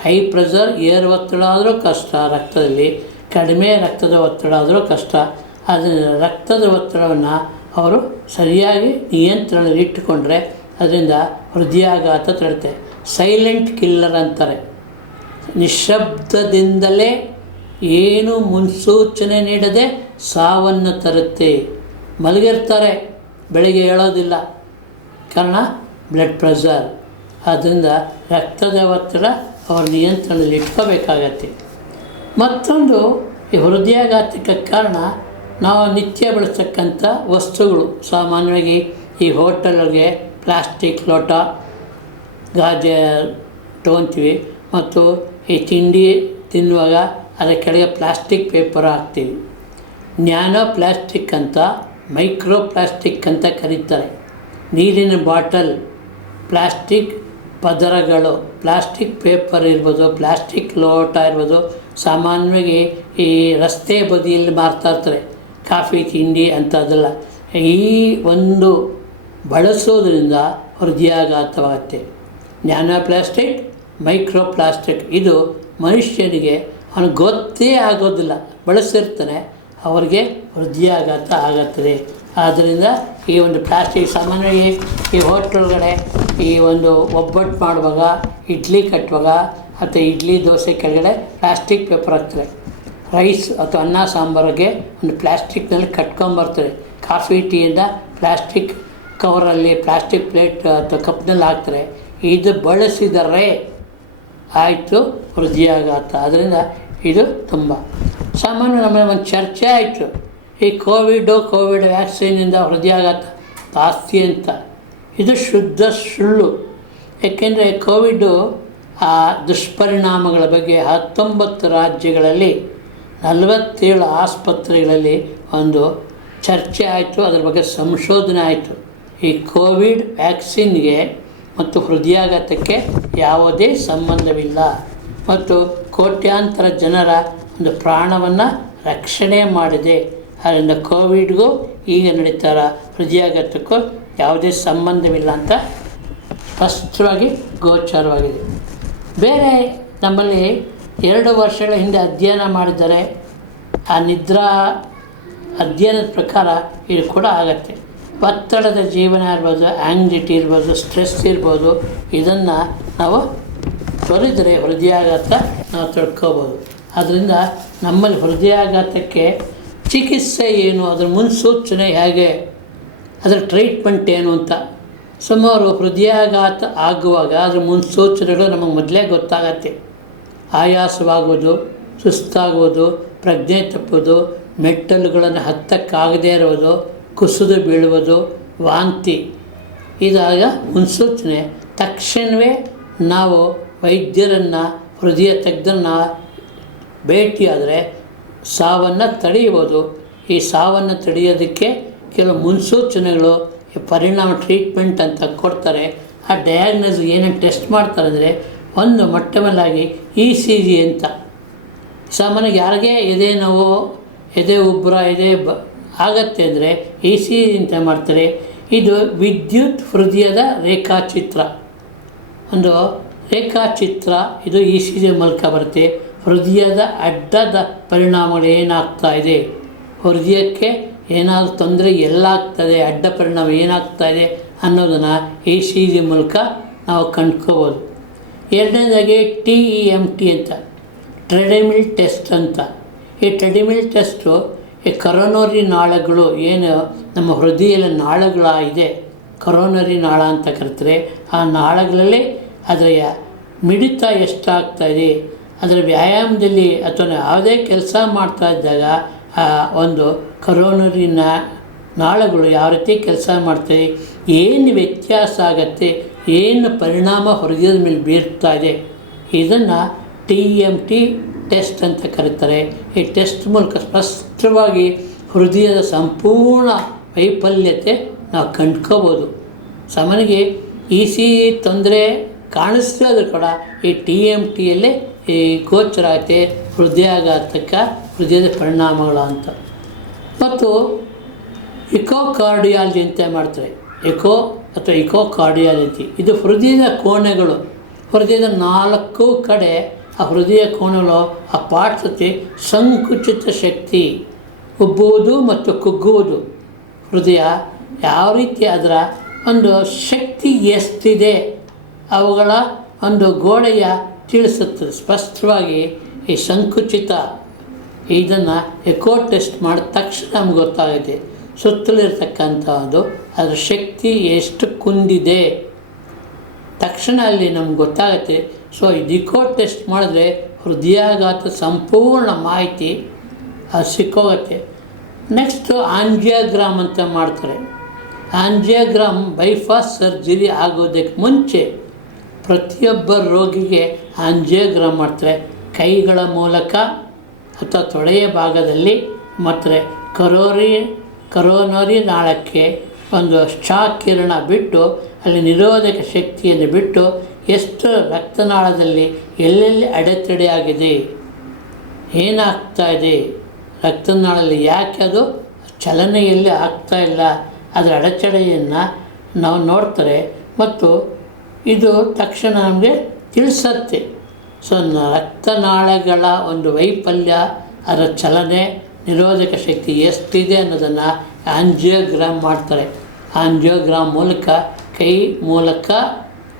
ಹೈ ಪ್ರೆಷರ್ ಏರ್ ಒತ್ತಡ ಆದರೂ ಕಷ್ಟ ರಕ್ತದಲ್ಲಿ, ಕಡಿಮೆ ರಕ್ತದ ಒತ್ತಡ ಆದರೂ ಕಷ್ಟ. ಅದರಿಂದ ರಕ್ತದ ಒತ್ತಡವನ್ನು ಅವರು ಸರಿಯಾಗಿ ನಿಯಂತ್ರಣದಲ್ಲಿ ಇಟ್ಟುಕೊಂಡ್ರೆ ಅದರಿಂದ ಹೃದಯಾಘಾತ ತಡೆಯುತ್ತೆ. ಸೈಲೆಂಟ್ ಕಿಲ್ಲರ್ ಅಂತಾರೆ. ನಿಶ್ಶಬ್ದದಿಂದಲೇ ಏನು ಮುನ್ಸೂಚನೆ ನೀಡದೆ ಸಾವನ್ನು ತರುತ್ತೆ. ಮಲಗಿರ್ತಾರೆ, ಬೆಳಿಗ್ಗೆ ಹೇಳೋದಿಲ್ಲ, ಕಾರಣ ಬ್ಲಡ್ ಪ್ರೆಷರ್. ಆದ್ದರಿಂದ ರಕ್ತದ ಒತ್ತಡ ಅವರ ನಿಯಂತ್ರಣದಲ್ಲಿ ಇಟ್ಕೋಬೇಕಾಗತ್ತೆ. ಮತ್ತೊಂದು ಈ ಹೃದಯಾಘಾತಕ್ಕೆ ಕಾರಣ ನಾವು ನಿತ್ಯ ಬಳಸ್ತಕ್ಕಂಥ ವಸ್ತುಗಳು. ಸಾಮಾನ್ಯವಾಗಿ ಈ ಹೋಟೆಲ್ಗೆ ಪ್ಲಾಸ್ಟಿಕ್ ಲೋಟ ಗಾಜೆ ತೊಗೊತೀವಿ, ಮತ್ತು ಈ ತಿಂಡಿ ತಿನ್ನುವಾಗ ಅದರ ಕೆಳಗೆ ಪ್ಲಾಸ್ಟಿಕ್ ಪೇಪರ್ ಹಾಕ್ತೀವಿ. ನ್ಯಾನೋ ಪ್ಲಾಸ್ಟಿಕ್ ಅಂತ, ಮೈಕ್ರೋ ಪ್ಲಾಸ್ಟಿಕ್ ಅಂತ ಕರೀತಾರೆ. ನೀರಿನ ಬಾಟಲ್, ಪ್ಲಾಸ್ಟಿಕ್ ಪದರಗಳು, ಪ್ಲಾಸ್ಟಿಕ್ ಪೇಪರ್ ಇರ್ಬೋದು, ಪ್ಲಾಸ್ಟಿಕ್ ಲೋಟ ಇರ್ಬೋದು. ಸಾಮಾನ್ಯವಾಗಿ ಈ ರಸ್ತೆ ಬದಿಯಲ್ಲಿ ಮಾರ್ತಾಯಿರ್ತಾರೆ ಕಾಫಿ ತಿಂಡಿ ಅಂಥದ್ದೆಲ್ಲ. ಈ ಒಂದು ಬಳಸೋದ್ರಿಂದ ಹೃದಯಾಘಾತವಾಗುತ್ತೆ. ನ್ಯಾನೋ ಪ್ಲಾಸ್ಟಿಕ್, ಮೈಕ್ರೋ ಪ್ಲಾಸ್ಟಿಕ್ ಇದು ಮನುಷ್ಯನಿಗೆ ಅವನಿಗೆ ಗೊತ್ತೇ ಆಗೋದಿಲ್ಲ, ಬಳಸಿರ್ತಾನೆ, ಅವರಿಗೆ ಹೃದಯಾಘಾತ ಆಗುತ್ತದೆ. ಆದ್ದರಿಂದ ಈ ಒಂದು ಪ್ಲಾಸ್ಟಿಕ್ ಸಾಮಾನ್ಯವಾಗಿ ಈ ಹೋಟ್ಲೊಳಗಡೆ ಈ ಒಂದು ಒಬ್ಬಟ್ಟು ಮಾಡುವಾಗ, ಇಡ್ಲಿ ಕಟ್ಟುವಾಗ ಅಥವಾ ಇಡ್ಲಿ ದೋಸೆ ಕೆಳಗಡೆ ಪ್ಲಾಸ್ಟಿಕ್ ಪೇಪರ್ ಹಾಕ್ತಾರೆ. ರೈಸ್ ಅಥವಾ ಅನ್ನ ಸಾಂಬಾರಿಗೆ ಒಂದು ಪ್ಲಾಸ್ಟಿಕ್ನಲ್ಲಿ ಕಟ್ಕೊಂಬರ್ತಾರೆ. ಕಾಫಿ ಟೀಯಿಂದ ಪ್ಲಾಸ್ಟಿಕ್ ಕವರಲ್ಲಿ, ಪ್ಲಾಸ್ಟಿಕ್ ಪ್ಲೇಟ್ ಅಥವಾ ಕಪ್ನಲ್ಲಿ ಹಾಕ್ತಾರೆ. ಇದು ಬಳಸಿದರೆ ಆಯಿತು ಹೃದಯಾಘಾತ. ಅದರಿಂದ ಇದು ತುಂಬ ಸಾಮಾನ್ಯ. ನಮಗೆ ಒಂದು ಚರ್ಚೆ ಆಯಿತು, ಈ ಕೋವಿಡ್ ವ್ಯಾಕ್ಸಿನಿಂದ ಹೃದಯಾಘಾತ ಜಾಸ್ತಿ ಅಂತ. ಇದು ಶುದ್ಧ ಸುಳ್ಳು. ಏಕೆಂದರೆ ಕೋವಿಡ್ಡು ಆ ದುಷ್ಪರಿಣಾಮಗಳ ಬಗ್ಗೆ 19 ರಾಜ್ಯಗಳಲ್ಲಿ 47 ಆಸ್ಪತ್ರೆಗಳಲ್ಲಿ ಒಂದು ಚರ್ಚೆ ಆಯಿತು, ಅದರ ಬಗ್ಗೆ ಸಂಶೋಧನೆ ಆಯಿತು. ಈ ಕೋವಿಡ್ ವ್ಯಾಕ್ಸಿನ್ಗೆ ಮತ್ತು ಹೃದಯಾಘಾತಕ್ಕೆ ಯಾವುದೇ ಸಂಬಂಧವಿಲ್ಲ, ಮತ್ತು ಕೋಟ್ಯಾಂತರ ಜನರ ಒಂದು ಪ್ರಾಣವನ್ನು ರಕ್ಷಣೆ ಮಾಡಿದೆ. ಅದರಿಂದ ಕೋವಿಡ್ಗೂ ಈಗ ನಡೀತಾರ ಹೃದಯಾಘಾತಕ್ಕೂ ಯಾವುದೇ ಸಂಬಂಧವಿಲ್ಲ ಅಂತ ಸ್ಪಷ್ಟವಾಗಿ ಗೋಚರವಾಗಿದೆ. ಬೇರೆ ನಮ್ಮಲ್ಲಿ 2 ವರ್ಷಗಳ ಹಿಂದೆ ಅಧ್ಯಯನ ಮಾಡಿದರೆ ಆ ನಿದ್ರಾ ಅಧ್ಯಯನದ ಪ್ರಕಾರ ಇದು ಕೂಡ ಆಗತ್ತೆ. ಒತ್ತಡದ ಜೀವನ ಇರ್ಬೋದು, ಆ್ಯಂಗ್ಸಿಟಿ ಇರ್ಬೋದು, ಸ್ಟ್ರೆಸ್ ಇರ್ಬೋದು, ಇದನ್ನು ನಾವು ತೊರೆದರೆ ಹೃದಯಾಘಾತ ನಾವು ತಿಳ್ಕೋಬೋದು. ಆದ್ದರಿಂದ ನಮ್ಮಲ್ಲಿ ಹೃದಯಾಘಾತಕ್ಕೆ ಚಿಕಿತ್ಸೆ ಏನು, ಅದರ ಮುನ್ಸೂಚನೆ ಹೇಗೆ, ಅದರ ಟ್ರೀಟ್ಮೆಂಟ್ ಏನು ಅಂತ. ಸುಮಾರು ಹೃದಯಾಘಾತ ಆಗುವಾಗ ಅದರ ಮುನ್ಸೂಚನೆಗಳು ನಮಗೆ ಮೊದಲೇ ಗೊತ್ತಾಗತ್ತೆ. ಆಯಾಸವಾಗೋದು, ಸುಸ್ತಾಗೋದು, ಪ್ರಜ್ಞೆ ತಪ್ಪೋದು, ಮೆಟ್ಟಲುಗಳನ್ನು ಹತ್ತಕ್ಕಾಗದೇ ಇರೋದು, ಕುಸಿದು ಬೀಳುವುದು, ವಾಂತಿ. ಇದಾಗ ಮುನ್ಸೂಚನೆ. ತಕ್ಷಣವೇ ನಾವು ವೈದ್ಯರನ್ನು, ಹೃದಯ ತಜ್ಞರನ್ನು ಭೇಟಿಯಾದರೆ ಸಾವನ್ನು ತಡೆಯಬೋದು. ಈ ಸಾವನ್ನು ತಡೆಯೋದಕ್ಕೆ ಕೆಲವು ಮುನ್ಸೂಚನೆಗಳು, ಪರಿಣಾಮ ಟ್ರೀಟ್ಮೆಂಟ್ ಅಂತ ಕೊಡ್ತಾರೆ. ಆ ಡಯಾಗ್ನೋಸ್ ಏನೇನು ಟೆಸ್ಟ್ ಮಾಡ್ತಾರೆ ಅಂದರೆ, ಒಂದು ಮೊಟ್ಟಮೊದಲಾಗಿ ECG ಅಂತ. ಸಾಮಾನ್ಯವಾಗಿ ಯಾರಿಗೆ ಎದೆ ನೋವು, ಎದೆ ಉಬ್ಬರ, ಆಗತ್ತೆ ಅಂದರೆ ECG ಅಂತ ಮಾಡ್ತಾರೆ. ಇದು ವಿದ್ಯುತ್ ಹೃದಯದ ರೇಖಾಚಿತ್ರ, ಒಂದು ರೇಖಾಚಿತ್ರ. ಇದು ECG ಮೂಲಕ ಬರುತ್ತೆ. ಹೃದಯದ ಅಡ್ಡದ ಪರಿಣಾಮಗಳು ಏನಾಗ್ತಾಯಿದೆ, ಹೃದಯಕ್ಕೆ ಏನಾದರೂ ತೊಂದರೆ ಎಲ್ಲಾಗ್ತದೆ, ಅಡ್ಡ ಪರಿಣಾಮ ಏನಾಗ್ತಾಯಿದೆ ಅನ್ನೋದನ್ನು ECG ಮೂಲಕ ನಾವು ಕಂಡ್ಕೋಬೋದು. ಎರಡನೇದಾಗಿ TEMT ಅಂತ, ಟ್ರೆಡಮಿಲ್ ಟೆಸ್ಟ್ ಅಂತ. ಈ ಟ್ರೆಡಮಿಲ್ ಟೆಸ್ಟು ಈ ಕರೋನರಿ ನಾಳಗಳು, ಏನು ನಮ್ಮ ಹೃದಯದ ನಾಳಗಳಾಗಿದೆ, ಕರೋನರಿ ನಾಳ ಅಂತ ಕರೀತಾರೆ. ಆ ನಾಳಗಳಲ್ಲಿ ಅದರ ಮಿಡಿತ ಎಷ್ಟಾಗ್ತಾಯಿದೆ, ಅದರ ವ್ಯಾಯಾಮದಲ್ಲಿ ಅಥವಾ ಯಾವುದೇ ಕೆಲಸ ಮಾಡ್ತಾ ಇದ್ದಾಗ ಆ ಒಂದು ಕರೋನರಿ ನಾಳಗಳು ಯಾವ ರೀತಿ ಕೆಲಸ ಮಾಡ್ತಾಯಿದೆ, ಏನು ವ್ಯತ್ಯಾಸ ಆಗತ್ತೆ, ಏನು ಪರಿಣಾಮ ಹೃದಯದ ಮೇಲೆ ಬೀರ್ತಾ ಇದೆ, ಇದನ್ನು TEMT ಟೆಸ್ಟ್ ಅಂತ ಕರೀತಾರೆ. ಈ ಟೆಸ್ಟ್ ಮೂಲಕ ಸ್ಪಷ್ಟವಾಗಿ ಹೃದಯದ ಸಂಪೂರ್ಣ ವೈಫಲ್ಯತೆ ನಾವು ಕಂಡ್ಕೋಬೋದು. ಸಾಮಾನ್ಯವಾಗಿ ECG ತೊಂದರೆ ಕಾಣಿಸ್ತಾದ್ರೂ ಕೂಡ ಈ TEMTಯಲ್ಲೇ ಈ ಗೋಚರ ಆಗುತ್ತೆ ಹೃದಯಾಘಾತಕ್ಕೆ ಹೃದಯದ ಪರಿಣಾಮಗಳು ಅಂತ. ಮತ್ತು ಇಕೋಕಾರ್ಡಿಯಾಲಜಿ ಅಂತ ಮಾಡ್ತಾರೆ. ಇಕೋಕಾರ್ಡಿಯಾಲಜಿ ಇದು ಹೃದಯದ ಕೋಣೆಗಳು, ಹೃದಯದ 4 ಕಡೆ ಆ ಹೃದಯ ಕೋಣೆಗಳು, ಆ ಪಾರ್ಟ್ಸತಿ ಸಂಕುಚಿತ ಶಕ್ತಿ, ಉಬ್ಬುವುದು ಮತ್ತು ಕುಗ್ಗುವುದು, ಹೃದಯ ಯಾವ ರೀತಿ ಅದರ ಒಂದು ಶಕ್ತಿ ಎಷ್ಟಿದೆ ಅವುಗಳ ಒಂದು ಗೋಡೆಯ ತಿಳಿಸುತ್ತದೆ ಸ್ಪಷ್ಟವಾಗಿ. ಈ ಸಂಕುಚಿತ ಇದನ್ನು ಎಕೋ ಟೆಸ್ಟ್ ಮಾಡಿದ ತಕ್ಷಣ ನಮ್ಗೆ ಗೊತ್ತಾಗುತ್ತೆ ಸುತ್ತಲಿರ್ತಕ್ಕಂಥದ್ದು ಅದರ ಶಕ್ತಿ ಎಷ್ಟು ಕುಂದಿದೆ. ತಕ್ಷಣ ಅಲ್ಲಿ ನಮ್ಗೆ ಗೊತ್ತಾಗುತ್ತೆ. ಸೊ ಈ ಡಿಕೋಡ್ ಟೆಸ್ಟ್ ಮಾಡಿದ್ರೆ ಹೃದಯಾಘಾತ ಸಂಪೂರ್ಣ ಮಾಹಿತಿ ಅದು ಸಿಕ್ಕೋಗುತ್ತೆ. ನೆಕ್ಸ್ಟು ಆಂಜಿಯೋಗ್ರಾಮ್ ಅಂತ ಮಾಡ್ತಾರೆ. ಆಂಜಿಯೋಗ್ರಾಮ್ ಬೈಪಾಸ್ ಸರ್ಜರಿ ಆಗೋದಕ್ಕೆ ಮುಂಚೆ ಪ್ರತಿಯೊಬ್ಬ ರೋಗಿಗೆ ಆಂಜಿಯೋಗ್ರಾಮ್ ಮಾಡ್ತಾರೆ. ಕೈಗಳ ಮೂಲಕ ಅಥವಾ ತೊಡೆಯ ಭಾಗದಲ್ಲಿ ಮತ್ತು ಕರೋನರಿ ನಾಳಕ್ಕೆ ಒಂದು ಶಾಕ್ ಕಿರಣ ಬಿಟ್ಟು ಅಲ್ಲಿ ನಿರೋಧಕ ಶಕ್ತಿಯನ್ನು ಬಿಟ್ಟು ಎಷ್ಟು ರಕ್ತನಾಳದಲ್ಲಿ ಎಲ್ಲೆಲ್ಲಿ ಅಡೆತಡೆಯಾಗಿದೆ, ಏನಾಗ್ತಾ ಇದೆ ರಕ್ತನಾಳದಲ್ಲಿ, ಯಾಕೆ ಅದು ಚಲನೆಯಲ್ಲಿ ಆಗ್ತಾಯಿಲ್ಲ, ಅದರ ಅಡೆತಡೆಯನ್ನು ನಾವು ನೋಡ್ತಾರೆ ಮತ್ತು ಇದು ತಕ್ಷಣ ನಮಗೆ ತಿಳಿಸತ್ತೆ. ಸೊ ರಕ್ತನಾಳಗಳ ಒಂದು ವೈಫಲ್ಯ, ಅದರ ಚಲನೆ, ನಿರೋಧಕ ಶಕ್ತಿ ಎಷ್ಟಿದೆ ಅನ್ನೋದನ್ನು ಆಂಜಿಯೋಗ್ರಾಮ್ ಮಾಡ್ತಾರೆ. ಆಂಜಿಯೋಗ್ರಾಮ್ ಮೂಲಕ ಕೈ ಮೂಲಕ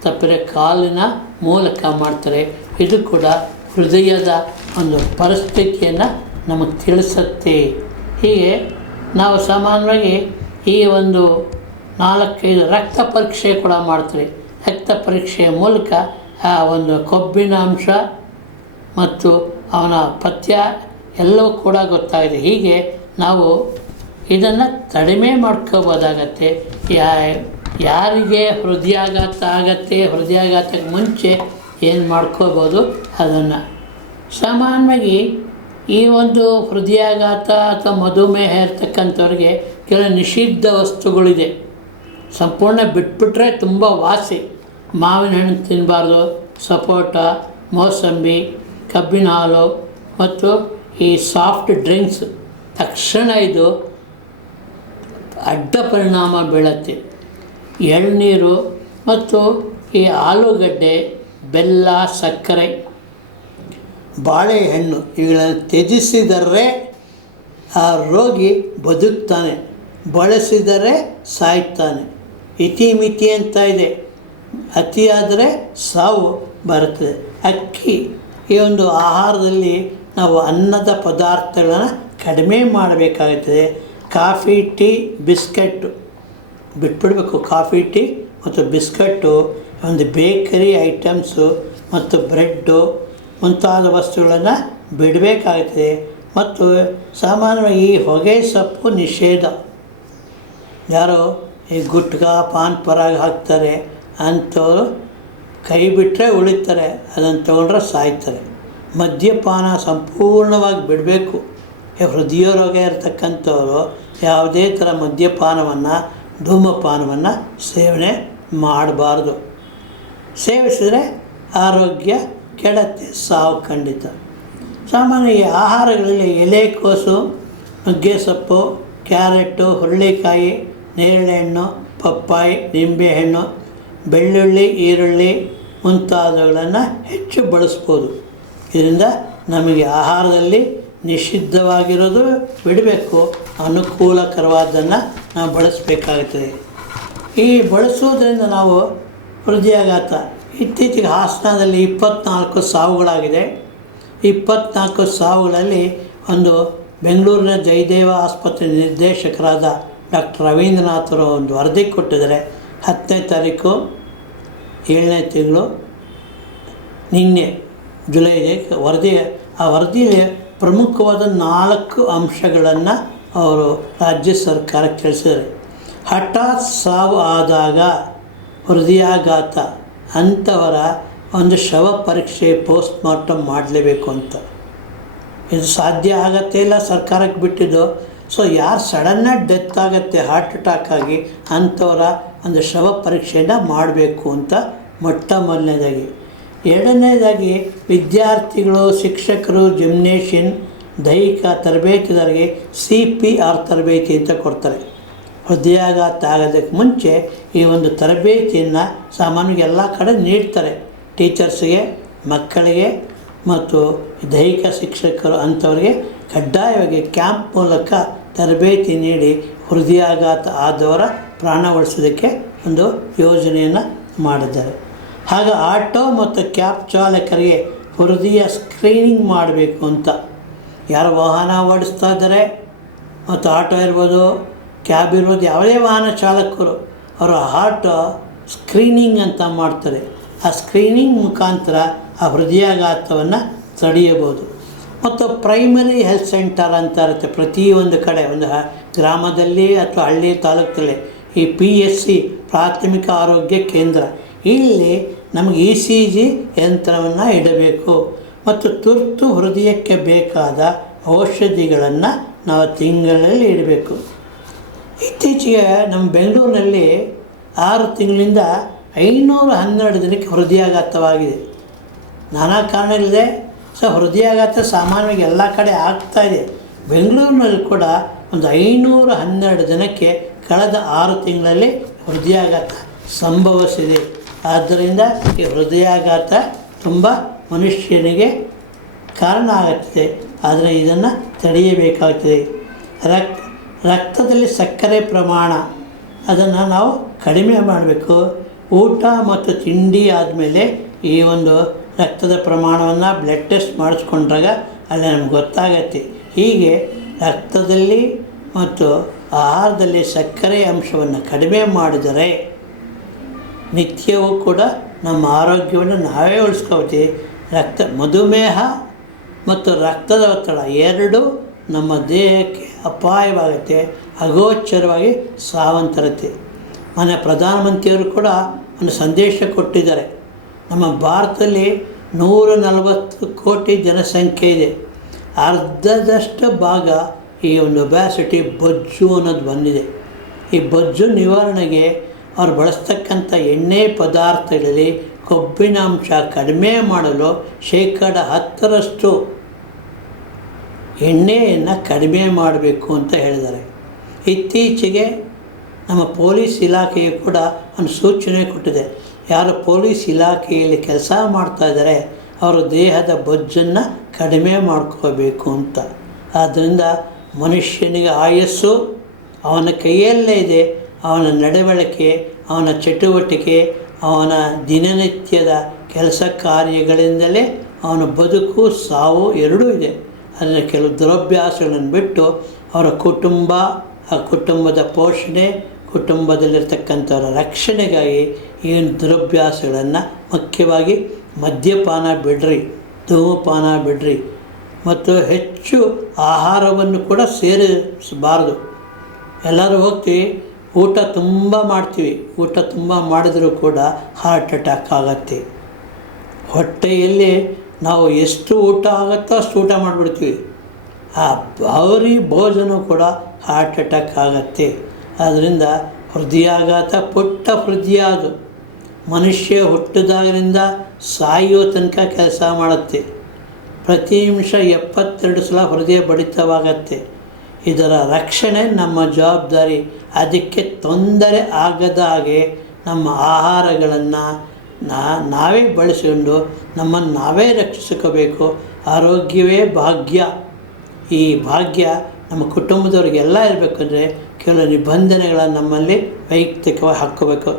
ತಪ್ಪರೆ ಕಾಲಿನ ಮೂಲಕ ಮಾಡ್ತಾರೆ. ಇದು ಕೂಡ ಹೃದಯದ ಒಂದು ಪರಿಸ್ಥಿತಿಯನ್ನು ನಮಗೆ ತಿಳಿಸುತ್ತೆ. ಹೀಗೆ ನಾವು ಸಾಮಾನ್ಯವಾಗಿ ಈ ಒಂದು 4-5 ರಕ್ತ ಪರೀಕ್ಷೆ ಕೂಡ ಮಾಡ್ತೀವಿ. ರಕ್ತ ಪರೀಕ್ಷೆಯ ಮೂಲಕ ಆ ಒಂದು ಕೊಬ್ಬಿನ ಅಂಶ ಮತ್ತು ಅವನ ಪಥ್ಯ ಎಲ್ಲವೂ ಕೂಡ ಗೊತ್ತಾಗಿದೆ. ಹೀಗೆ ನಾವು ಇದನ್ನು ಕಡಿಮೆ ಮಾಡ್ಕೋಬೋದಾಗತ್ತೆ. ಯಾರಿಗೆ ಹೃದಯಾಘಾತ ಆಗತ್ತೆ, ಹೃದಯಾಘಾತಕ್ಕೆ ಮುಂಚೆ ಏನು ಮಾಡ್ಕೋಬೋದು ಅದನ್ನು. ಸಾಮಾನ್ಯವಾಗಿ ಈ ಒಂದು ಹೃದಯಾಘಾತ ಅಥವಾ ಮಧುಮೇಹ ಇರ್ತಕ್ಕಂಥವ್ರಿಗೆ ಕೆಲವು ನಿಷಿದ್ಧ ವಸ್ತುಗಳಿದೆ. ಸಂಪೂರ್ಣ ಬಿಟ್ಬಿಟ್ರೆ ತುಂಬ ವಾಸಿ. ಮಾವಿನ ಹಣ್ಣು ತಿನ್ನಬಾರ್ದು, ಸಪೋಟ, ಮೋಸಂಬಿ, ಕಬ್ಬಿನ ಹಾಲು ಮತ್ತು ಈ ಸಾಫ್ಟ್ ಡ್ರಿಂಕ್ಸ್ ತಕ್ಷಣ ಇದು ಅಡ್ಡ ಪರಿಣಾಮ ಬೀಳುತ್ತೆ. ಎಳ್ನೀರು ಮತ್ತು ಈ ಆಲೂಗಡ್ಡೆ, ಬೆಲ್ಲ, ಸಕ್ಕರೆ, ಬಾಳೆಹಣ್ಣು ಇವುಗಳನ್ನು ತ್ಯಜಿಸಿದರೆ ಆ ರೋಗಿ ಬದುಕ್ತಾನೆ, ಬಳಸಿದರೆ ಸಾಯ್ತಾನೆ. ಇತಿಮಿತಿ ಅಂತ ಇದೆ, ಅತಿಯಾದರೆ ಸಾವು ಬರುತ್ತದೆ. ಅಕ್ಕಿ ಈ ಒಂದು ಆಹಾರದಲ್ಲಿ ನಾವು ಅನ್ನದ ಪದಾರ್ಥಗಳನ್ನು ಕಡಿಮೆ ಮಾಡಬೇಕಾಗುತ್ತದೆ. ಕಾಫಿ, ಟೀ, ಬಿಸ್ಕೆಟ್ಟು ಬಿಟ್ಬಿಡಬೇಕು. ಕಾಫಿ, ಟೀ ಮತ್ತು ಬಿಸ್ಕಟ್ಟು, ಒಂದು ಬೇಕರಿ ಐಟಮ್ಸು ಮತ್ತು ಬ್ರೆಡ್ಡು ಮುಂತಾದ ವಸ್ತುಗಳನ್ನು ಬಿಡಬೇಕಾಗುತ್ತದೆ. ಮತ್ತು ಸಾಮಾನ್ಯವಾಗಿ ಈ ಹೊಗೆ ಸೊಪ್ಪು ನಿಷೇಧ. ಯಾರು ಈ ಗುಟ್ಕಾ, ಪಾನ್ ಪರಾಗ ಹಾಕ್ತಾರೆ ಅಂಥವರು ಕೈ ಬಿಟ್ಟರೆ ಉಳಿತಾರೆ, ಅದನ್ನು ತೊಗೊಂಡ್ರೆ ಸಾಯ್ತಾರೆ. ಮದ್ಯಪಾನ ಸಂಪೂರ್ಣವಾಗಿ ಬಿಡಬೇಕು. ಹೃದಯ ರೋಗ ಇರತಕ್ಕಂಥವರು ಯಾವುದೇ ಥರ ಮದ್ಯಪಾನವನ್ನು, ಧೂಮಪಾನವನ್ನು ಸೇವನೆ ಮಾಡಬಾರ್ದು. ಸೇವಿಸಿದರೆ ಆರೋಗ್ಯ ಕೆಡತ್ತೆ, ಸಾವು ಖಂಡಿತ. ಸಾಮಾನ್ಯ ಈ ಆಹಾರಗಳಲ್ಲಿ ಎಲೆಕೋಸು, ನುಗ್ಗೆ ಸೊಪ್ಪು, ಕ್ಯಾರೆಟು, ಹುರುಳಿಕಾಯಿ, ನೇರಳೆಹಣ್ಣು, ಪಪ್ಪಾಯಿ, ನಿಂಬೆಹಣ್ಣು, ಬೆಳ್ಳುಳ್ಳಿ, ಈರುಳ್ಳಿ ಮುಂತಾದವುಗಳನ್ನು ಹೆಚ್ಚು ಬಳಸ್ಬೋದು. ಇದರಿಂದ ನಮಗೆ ಆಹಾರದಲ್ಲಿ ನಿಷಿದ್ಧವಾಗಿರೋದು ಬಿಡಬೇಕು, ಅನುಕೂಲಕರವಾದನ್ನು ನಾವು ಬಳಸಬೇಕಾಗುತ್ತದೆ. ಈ ಬಳಸೋದ್ರಿಂದ ನಾವು ಹೃದಯಾಘಾತ ಇತ್ತೀಚೆಗೆ ಹಾಸನದಲ್ಲಿ 24 ಸಾವುಗಳಾಗಿದೆ. 24 ಸಾವುಗಳಲ್ಲಿ ಒಂದು ಬೆಂಗಳೂರಿನ ಜಯದೇವ ಆಸ್ಪತ್ರೆ ನಿರ್ದೇಶಕರಾದ ಡಾಕ್ಟರ್ ರವೀಂದ್ರನಾಥರು ಒಂದು ವರದಿ ಕೊಟ್ಟಿದ್ದಾರೆ. 10ನೇ ತಾರೀಕು 7ನೇ ತಿಂಗಳು, ನಿನ್ನೆ ಜುಲೈಗೆ ಆ ವರದಿಯಲ್ಲಿ ಪ್ರಮುಖವಾದ 4 ಅಂಶಗಳನ್ನು ಅವರು ರಾಜ್ಯ ಸರ್ಕಾರಕ್ಕೆ ತಿಳಿಸಿದ್ದಾರೆ. ಹಠಾತ್ ಸಾವು ಆದಾಗ ಹೃದಯಾಘಾತ ಅಂಥವರ ಒಂದು ಶವ ಪರೀಕ್ಷೆ ಪೋಸ್ಟ್ಮಾರ್ಟಮ್ ಮಾಡಲೇಬೇಕು ಅಂತ. ಇದು ಸಾಧ್ಯ ಆಗತ್ತೆ ಇಲ್ಲ, ಸರ್ಕಾರಕ್ಕೆ ಬಿಟ್ಟಿದ್ದು. ಸೊ ಯಾರು ಸಡನ್ನಾಗಿ ಡೆತ್ ಆಗುತ್ತೆ ಹಾರ್ಟ್ ಅಟ್ಯಾಕ್ ಆಗಿ ಅಂಥವರ ಒಂದು ಶವ ಪರೀಕ್ಷೆಯನ್ನು ಮಾಡಬೇಕು ಅಂತ ಮೊಟ್ಟ ಮೊದಲನೇದಾಗಿ. ಎರಡನೇದಾಗಿ ವಿದ್ಯಾರ್ಥಿಗಳು, ಶಿಕ್ಷಕರು, ಜಿಮ್ನೇಷಿಯನ್, ದೈಹಿಕ ತರಬೇತಿದಾರರಿಗೆ CPR ತರಬೇತಿ ಅಂತ ಕೊಡ್ತಾರೆ. ಹೃದಯಾಘಾತ ಆಗೋದಕ್ಕೆ ಮುಂಚೆ ಈ ಒಂದು ತರಬೇತಿಯನ್ನು ಸಾಮಾನ್ಯವಾಗಿ ಎಲ್ಲ ಕಡೆ ನೀಡ್ತಾರೆ. ಟೀಚರ್ಸ್ಗೆ, ಮಕ್ಕಳಿಗೆ ಮತ್ತು ದೈಹಿಕ ಶಿಕ್ಷಕರು ಅಂಥವ್ರಿಗೆ ಕಡ್ಡಾಯವಾಗಿ ಕ್ಯಾಂಪ್ ಮೂಲಕ ತರಬೇತಿ ನೀಡಿ ಹೃದಯಾಘಾತ ಆದವರ ಪ್ರಾಣ ಉಳಿಸೋದಕ್ಕೆ ಒಂದು ಯೋಜನೆಯನ್ನು ಮಾಡಿದ್ದಾರೆ. ಹಾಗೆ ಆಟೋ ಮತ್ತು ಕ್ಯಾಬ್ ಚಾಲಕರಿಗೆ ಹೃದಯ ಸ್ಕ್ರೀನಿಂಗ್ ಮಾಡಬೇಕು ಅಂತ. ಯಾರು ವಾಹನ ಓಡಿಸ್ತಾ ಇದ್ದಾರೆ ಮತ್ತು ಆಟೋ ಇರ್ಬೋದು, ಕ್ಯಾಬ್ ಇರ್ಬೋದು, ಯಾವುದೇ ವಾಹನ ಚಾಲಕರು ಅವರ ಹಾರ್ಟ್ ಸ್ಕ್ರೀನಿಂಗ್ ಅಂತ ಮಾಡ್ತಾರೆ. ಆ ಸ್ಕ್ರೀನಿಂಗ್ ಮುಖಾಂತರ ಆ ಹೃದಯಾಘಾತವನ್ನು ತಡೆಯಬಹುದು. ಮತ್ತು ಪ್ರೈಮರಿ ಹೆಲ್ತ್ ಸೆಂಟರ್ ಅಂತ ಇರುತ್ತೆ ಪ್ರತಿಯೊಂದು ಕಡೆ, ಒಂದು ಗ್ರಾಮದಲ್ಲಿ ಅಥವಾ ಹಳ್ಳಿ ತಾಲೂಕಲ್ಲಿ ಈ PSC ಪ್ರಾಥಮಿಕ ಆರೋಗ್ಯ ಕೇಂದ್ರ, ಇಲ್ಲಿ ನಮಗೆ ECG ಯಂತ್ರವನ್ನು ಇಡಬೇಕು ಮತ್ತು ತುರ್ತು ಹೃದಯಕ್ಕೆ ಬೇಕಾದ ಔಷಧಿಗಳನ್ನು ನಾವು ತಿಂಗಳಲ್ಲಿ ಇಡಬೇಕು. ಇತ್ತೀಚೆಗೆ ನಮ್ಮ ಬೆಂಗಳೂರಿನಲ್ಲಿ 6 ತಿಂಗಳಿಂದ 512 ಜನಕ್ಕೆ ಹೃದಯಾಘಾತವಾಗಿದೆ. ನಾನಾ ಕಾರಣಗಳಿದೆ. ಹೃದಯಾಘಾತ ಸಾಮಾನ್ಯವಾಗಿ ಎಲ್ಲ ಕಡೆ ಆಗ್ತಾಯಿದೆ. ಬೆಂಗಳೂರಿನಲ್ಲಿ ಕೂಡ ಒಂದು 512 ಜನಕ್ಕೆ ಕಳೆದ 6 ತಿಂಗಳಲ್ಲಿ ಹೃದಯಾಘಾತ ಸಂಭವಿಸಿದೆ. ಆದ್ದರಿಂದ ಈ ಹೃದಯಾಘಾತ ತುಂಬ ಮನುಷ್ಯನಿಗೆ ಕಾರಣ ಆಗುತ್ತದೆ. ಆದರೆ ಇದನ್ನು ತಡೆಯಬೇಕಾಗ್ತದೆ. ರಕ್ತದಲ್ಲಿ ಸಕ್ಕರೆ ಪ್ರಮಾಣ ಅದನ್ನು ನಾವು ಕಡಿಮೆ ಮಾಡಬೇಕು. ಊಟ ಮತ್ತು ತಿಂಡಿ ಆದಮೇಲೆ ಈ ಒಂದು ರಕ್ತದ ಪ್ರಮಾಣವನ್ನು ಬ್ಲಡ್ ಟೆಸ್ಟ್ ಮಾಡಿಸ್ಕೊಂಡ್ರಾಗ ಅಲ್ಲಿ ನಮ್ಗೆ ಗೊತ್ತಾಗತ್ತೆ. ಹೀಗೆ ರಕ್ತದಲ್ಲಿ ಮತ್ತು ಆಹಾರದಲ್ಲಿ ಸಕ್ಕರೆ ಅಂಶವನ್ನು ಕಡಿಮೆ ಮಾಡಿದರೆ ನಿತ್ಯವೂ ಕೂಡ ನಮ್ಮ ಆರೋಗ್ಯವನ್ನು ನಾವೇ ಉಳಿಸ್ಕೊಳ್ತೀವಿ. ಮಧುಮೇಹ ಮತ್ತು ರಕ್ತದ ಒತ್ತಡ ಎರಡೂ ನಮ್ಮ ದೇಹಕ್ಕೆ ಅಪಾಯವಾಗುತ್ತೆ, ಅಗೋಚರವಾಗಿ ಸಾವಂತರತ್ತೆ. ಮನೆ ಪ್ರಧಾನಮಂತ್ರಿಯವರು ಕೂಡ ಒಂದು ಸಂದೇಶ ಕೊಟ್ಟಿದ್ದಾರೆ. ನಮ್ಮ ಭಾರತದಲ್ಲಿ 140 ಕೋಟಿ ಜನಸಂಖ್ಯೆ ಇದೆ. ಅರ್ಧದಷ್ಟು ಭಾಗ ಈ ಒಂದು ಒಬ್ಯಾಸಿಟಿ, ಬೊಜ್ಜು ಅನ್ನೋದು ಬಂದಿದೆ. ಈ ಬೊಜ್ಜು ನಿವಾರಣೆಗೆ ಅವ್ರು ಬಳಸ್ತಕ್ಕಂಥ ಎಣ್ಣೆ ಪದಾರ್ಥಗಳಲ್ಲಿ ಕೊಬ್ಬಿನ ಅಂಶ ಕಡಿಮೆ ಮಾಡಲು 10% ಎಣ್ಣೆಯನ್ನು ಕಡಿಮೆ ಮಾಡಬೇಕು ಅಂತ ಹೇಳಿದ್ದಾರೆ. ಇತ್ತೀಚೆಗೆ ನಮ್ಮ ಪೊಲೀಸ್ ಇಲಾಖೆಯು ಕೂಡ ಒಂದು ಸೂಚನೆ ಕೊಟ್ಟಿದೆ. ಯಾರು ಪೊಲೀಸ್ ಇಲಾಖೆಯಲ್ಲಿ ಕೆಲಸ ಮಾಡ್ತಾಯಿದ್ದಾರೆ ಅವರ ದೇಹದ ಬೊಜ್ಜನ್ನು ಕಡಿಮೆ ಮಾಡ್ಕೋಬೇಕು ಅಂತ. ಆದ್ದರಿಂದ ಮನುಷ್ಯನಿಗೆ ಆಯಸ್ಸು ಅವನ ಕೈಯಲ್ಲೇ ಇದೆ. ಅವನ ನಡವಳಿಕೆ, ಅವನ ಚಟುವಟಿಕೆ, ಅವನ ದಿನನಿತ್ಯದ ಕೆಲಸ ಕಾರ್ಯಗಳಿಂದಲೇ ಅವನ ಬದುಕು ಸಾವು ಎರಡೂ ಇದೆ. ಅದನ್ನು ಕೆಲವು ದುರಭ್ಯಾಸಗಳನ್ನು ಬಿಟ್ಟು ಅವರ ಕುಟುಂಬ, ಆ ಕುಟುಂಬದ ಪೋಷಣೆ, ಕುಟುಂಬದಲ್ಲಿರ್ತಕ್ಕಂಥವರ ರಕ್ಷಣೆಗಾಗಿ ಈ ದುರಭ್ಯಾಸಗಳನ್ನು ಮುಖ್ಯವಾಗಿ ಮದ್ಯಪಾನ ಬಿಡ್ರಿ, ಧೂಮಪಾನ ಬಿಡ್ರಿ ಮತ್ತು ಹೆಚ್ಚು ಆಹಾರವನ್ನು ಕೂಡ ಸೇರಿಸಬಾರ್ದು. ಎಲ್ಲರೂ ಹೋಗ್ತೀವಿ, ಊಟ ತುಂಬ ಮಾಡ್ತೀವಿ. ಊಟ ತುಂಬ ಮಾಡಿದರೂ ಕೂಡ ಹಾರ್ಟ್ ಅಟ್ಯಾಕ್ ಆಗತ್ತೆ. ಹೊಟ್ಟೆಯಲ್ಲಿ ನಾವು ಎಷ್ಟು ಊಟ ಆಗುತ್ತೋ ಅಷ್ಟು ಊಟ ಮಾಡಿಬಿಡ್ತೀವಿ. ಆ ಭಾರಿ ಭೋಜನ ಕೂಡ ಹಾರ್ಟ್ ಅಟ್ಯಾಕ್ ಆಗತ್ತೆ. ಆದ್ದರಿಂದ ಹೃದಯಾಘಾತ ಪುಟ್ಟ ಹೃದಯ, ಅದು ಮನುಷ್ಯ ಹುಟ್ಟಿದಾಗಿನಿಂದ ಸಾಯುವ ತನಕ ಕೆಲಸ ಮಾಡುತ್ತೆ. ಪ್ರತಿ ನಿಮಿಷ 72 ಸಲ ಹೃದಯ ಬಡಿತವಾಗತ್ತೆ. ಇದರ ರಕ್ಷಣೆ ನಮ್ಮ ಜವಾಬ್ದಾರಿ. ಅದಕ್ಕೆ ತೊಂದರೆ ಆಗದ ಹಾಗೆ ನಮ್ಮ ಆಹಾರಗಳನ್ನು ನಾವೇ ಬಳಸಿಕೊಂಡು ನಮ್ಮನ್ನು ನಾವೇ ರಕ್ಷಿಸ್ಕೋಬೇಕು. ಆರೋಗ್ಯವೇ ಭಾಗ್ಯ. ಈ ಭಾಗ್ಯ ನಮ್ಮ ಕುಟುಂಬದವ್ರಿಗೆಲ್ಲ ಇರಬೇಕಂದ್ರೆ ಕೆಲವು ನಿಬಂಧನೆಗಳನ್ನು ನಮ್ಮಲ್ಲಿ ವೈಯಕ್ತಿಕವಾಗಿ ಹಾಕ್ಕೋಬೇಕು.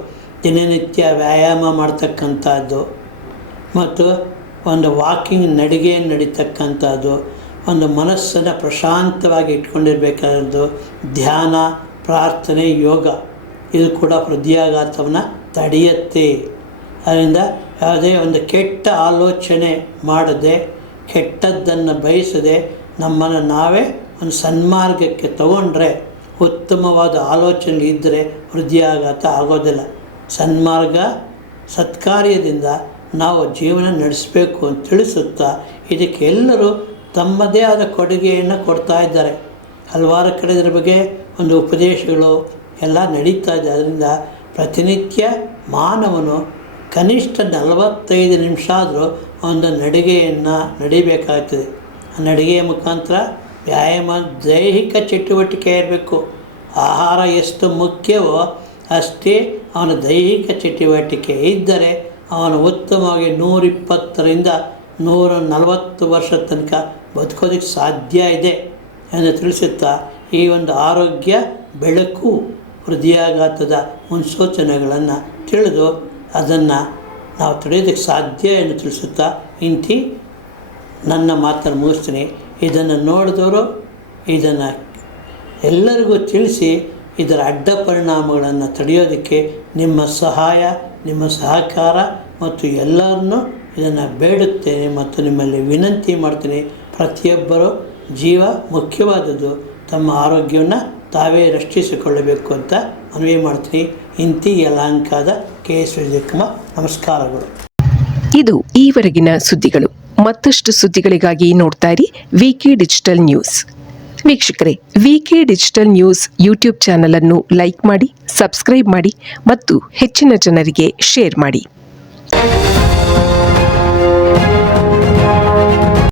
ದಿನನಿತ್ಯ ವ್ಯಾಯಾಮ ಮಾಡ್ತಕ್ಕಂಥದ್ದು ಮತ್ತು ಒಂದು ವಾಕಿಂಗ್, ನಡಿಗೆ ನಡೀತಕ್ಕಂಥದ್ದು, ಒಂದು ಮನಸ್ಸನ್ನು ಪ್ರಶಾಂತವಾಗಿ ಇಟ್ಕೊಂಡಿರಬೇಕಾದ್ದು, ಧ್ಯಾನ, ಪ್ರಾರ್ಥನೆ, ಯೋಗ, ಇದು ಕೂಡ ಹೃದಯಾಘಾತವನ್ನು ತಡೆಯುತ್ತೆ. ಅದರಿಂದ ಯಾವುದೇ ಒಂದು ಕೆಟ್ಟ ಆಲೋಚನೆ ಮಾಡದೆ, ಕೆಟ್ಟದ್ದನ್ನು ಬಯಸದೆ ನಮ್ಮನ್ನು ನಾವೇ ಒಂದು ಸನ್ಮಾರ್ಗಕ್ಕೆ ತಗೊಂಡ್ರೆ, ಉತ್ತಮವಾದ ಆಲೋಚನೆ ಇದ್ದರೆ ಹೃದಯಾಘಾತ ಆಗೋದಿಲ್ಲ. ಸನ್ಮಾರ್ಗ, ಸತ್ಕಾರ್ಯದಿಂದ ನಾವು ಜೀವನ ನಡೆಸಬೇಕು ಅಂತ ತಿಳಿಸುತ್ತಾ ಇದಕ್ಕೆ ಎಲ್ಲರೂ ತಮ್ಮದೇ ಆದ ಕೊಡುಗೆಯನ್ನು ಕೊಡ್ತಾ ಇದ್ದಾರೆ. ಹಲವಾರು ಕಡೆ ಇದರ ಬಗ್ಗೆ ಒಂದು ಉಪದೇಶಗಳು ಎಲ್ಲ ನಡೀತಾ ಇದೆ. ಅದರಿಂದ ಪ್ರತಿನಿತ್ಯ ಮಾನವನು ಕನಿಷ್ಠ 45 ನಿಮಿಷ ಆದರೂ ಒಂದು ನಡಿಗೆಯನ್ನು ನಡಿಬೇಕಾಗ್ತದೆ. ಆ ನಡಿಗೆಯ ಮುಖಾಂತರ ವ್ಯಾಯಾಮ, ದೈಹಿಕ ಚಟುವಟಿಕೆ ಇರಬೇಕು. ಆಹಾರ ಎಷ್ಟು ಮುಖ್ಯವೋ ಅಷ್ಟೇ ಅವನ ದೈಹಿಕ ಚಟುವಟಿಕೆ ಇದ್ದರೆ ಅವನು ಉತ್ತಮವಾಗಿ 120ರಿಂದ 140 ವರ್ಷ ತನಕ ಬದುಕೋದಕ್ಕೆ ಸಾಧ್ಯ ಇದೆ ಎಂದು ತಿಳಿಸುತ್ತಾ ಈ ಒಂದು ಆರೋಗ್ಯ ಬೆಳಕು, ಹೃದಯಾಘಾತದ ಮುನ್ಸೂಚನೆಗಳನ್ನು ತಿಳಿದು ಅದನ್ನು ನಾವು ತಡೆಯೋದಕ್ಕೆ ಸಾಧ್ಯ ಎಂದು ತಿಳಿಸುತ್ತಾ ಇಂತಿ ನನ್ನ ಮಾತನ್ನು ಮುಗಿಸ್ತೀನಿ. ಇದನ್ನು ನೋಡಿದವರು ಇದನ್ನು ಎಲ್ಲರಿಗೂ ತಿಳಿಸಿ ಇದರ ಅಡ್ಡ ಪರಿಣಾಮಗಳನ್ನು ತಡೆಯೋದಕ್ಕೆ ನಿಮ್ಮ ಸಹಾಯ, ನಿಮ್ಮ ಸಹಕಾರ ಮತ್ತು ಎಲ್ಲರನ್ನೂ ಇದನ್ನು ಬೇಡುತ್ತೇನೆ ಮತ್ತು ನಿಮ್ಮಲ್ಲಿ ವಿನಂತಿ ಮಾಡ್ತೀನಿ. ಪ್ರತಿಯೊಬ್ಬರೂ ಜೀವ ಮುಖ್ಯವಾದದ್ದು, ತಮ್ಮ ಆರೋಗ್ಯವನ್ನು ತಾವೇ ರಕ್ಷಿಸಿಕೊಳ್ಳಬೇಕು ಅಂತ ಮನವಿ ಮಾಡ್ತೀನಿ. ಇಂತಿ ಯಲಹಂಕದ KS ವಿಜಯಕುಮಾರ್. ನಮಸ್ಕಾರಗಳು. ಇದು ಈವರೆಗಿನ ಸುದ್ದಿಗಳು. ಮತ್ತಷ್ಟು ಸುದ್ದಿಗಳಿಗಾಗಿ ನೋಡ್ತಾ ಇರಿ VK ಡಿಜಿಟಲ್ ನ್ಯೂಸ್. ವೀಕ್ಷಕರೇ, VK digital news YouTube channel ಅನ್ನು ಲೈಕ್ ಮಾಡಿ, ಸಬ್ಸ್ಕ್ರೈಬ್ ಮಾಡಿ ಮತ್ತು ಹೆಚ್ಚಿನ ಜನರಿಗೆ ಶೇರ್ ಮಾಡಿ.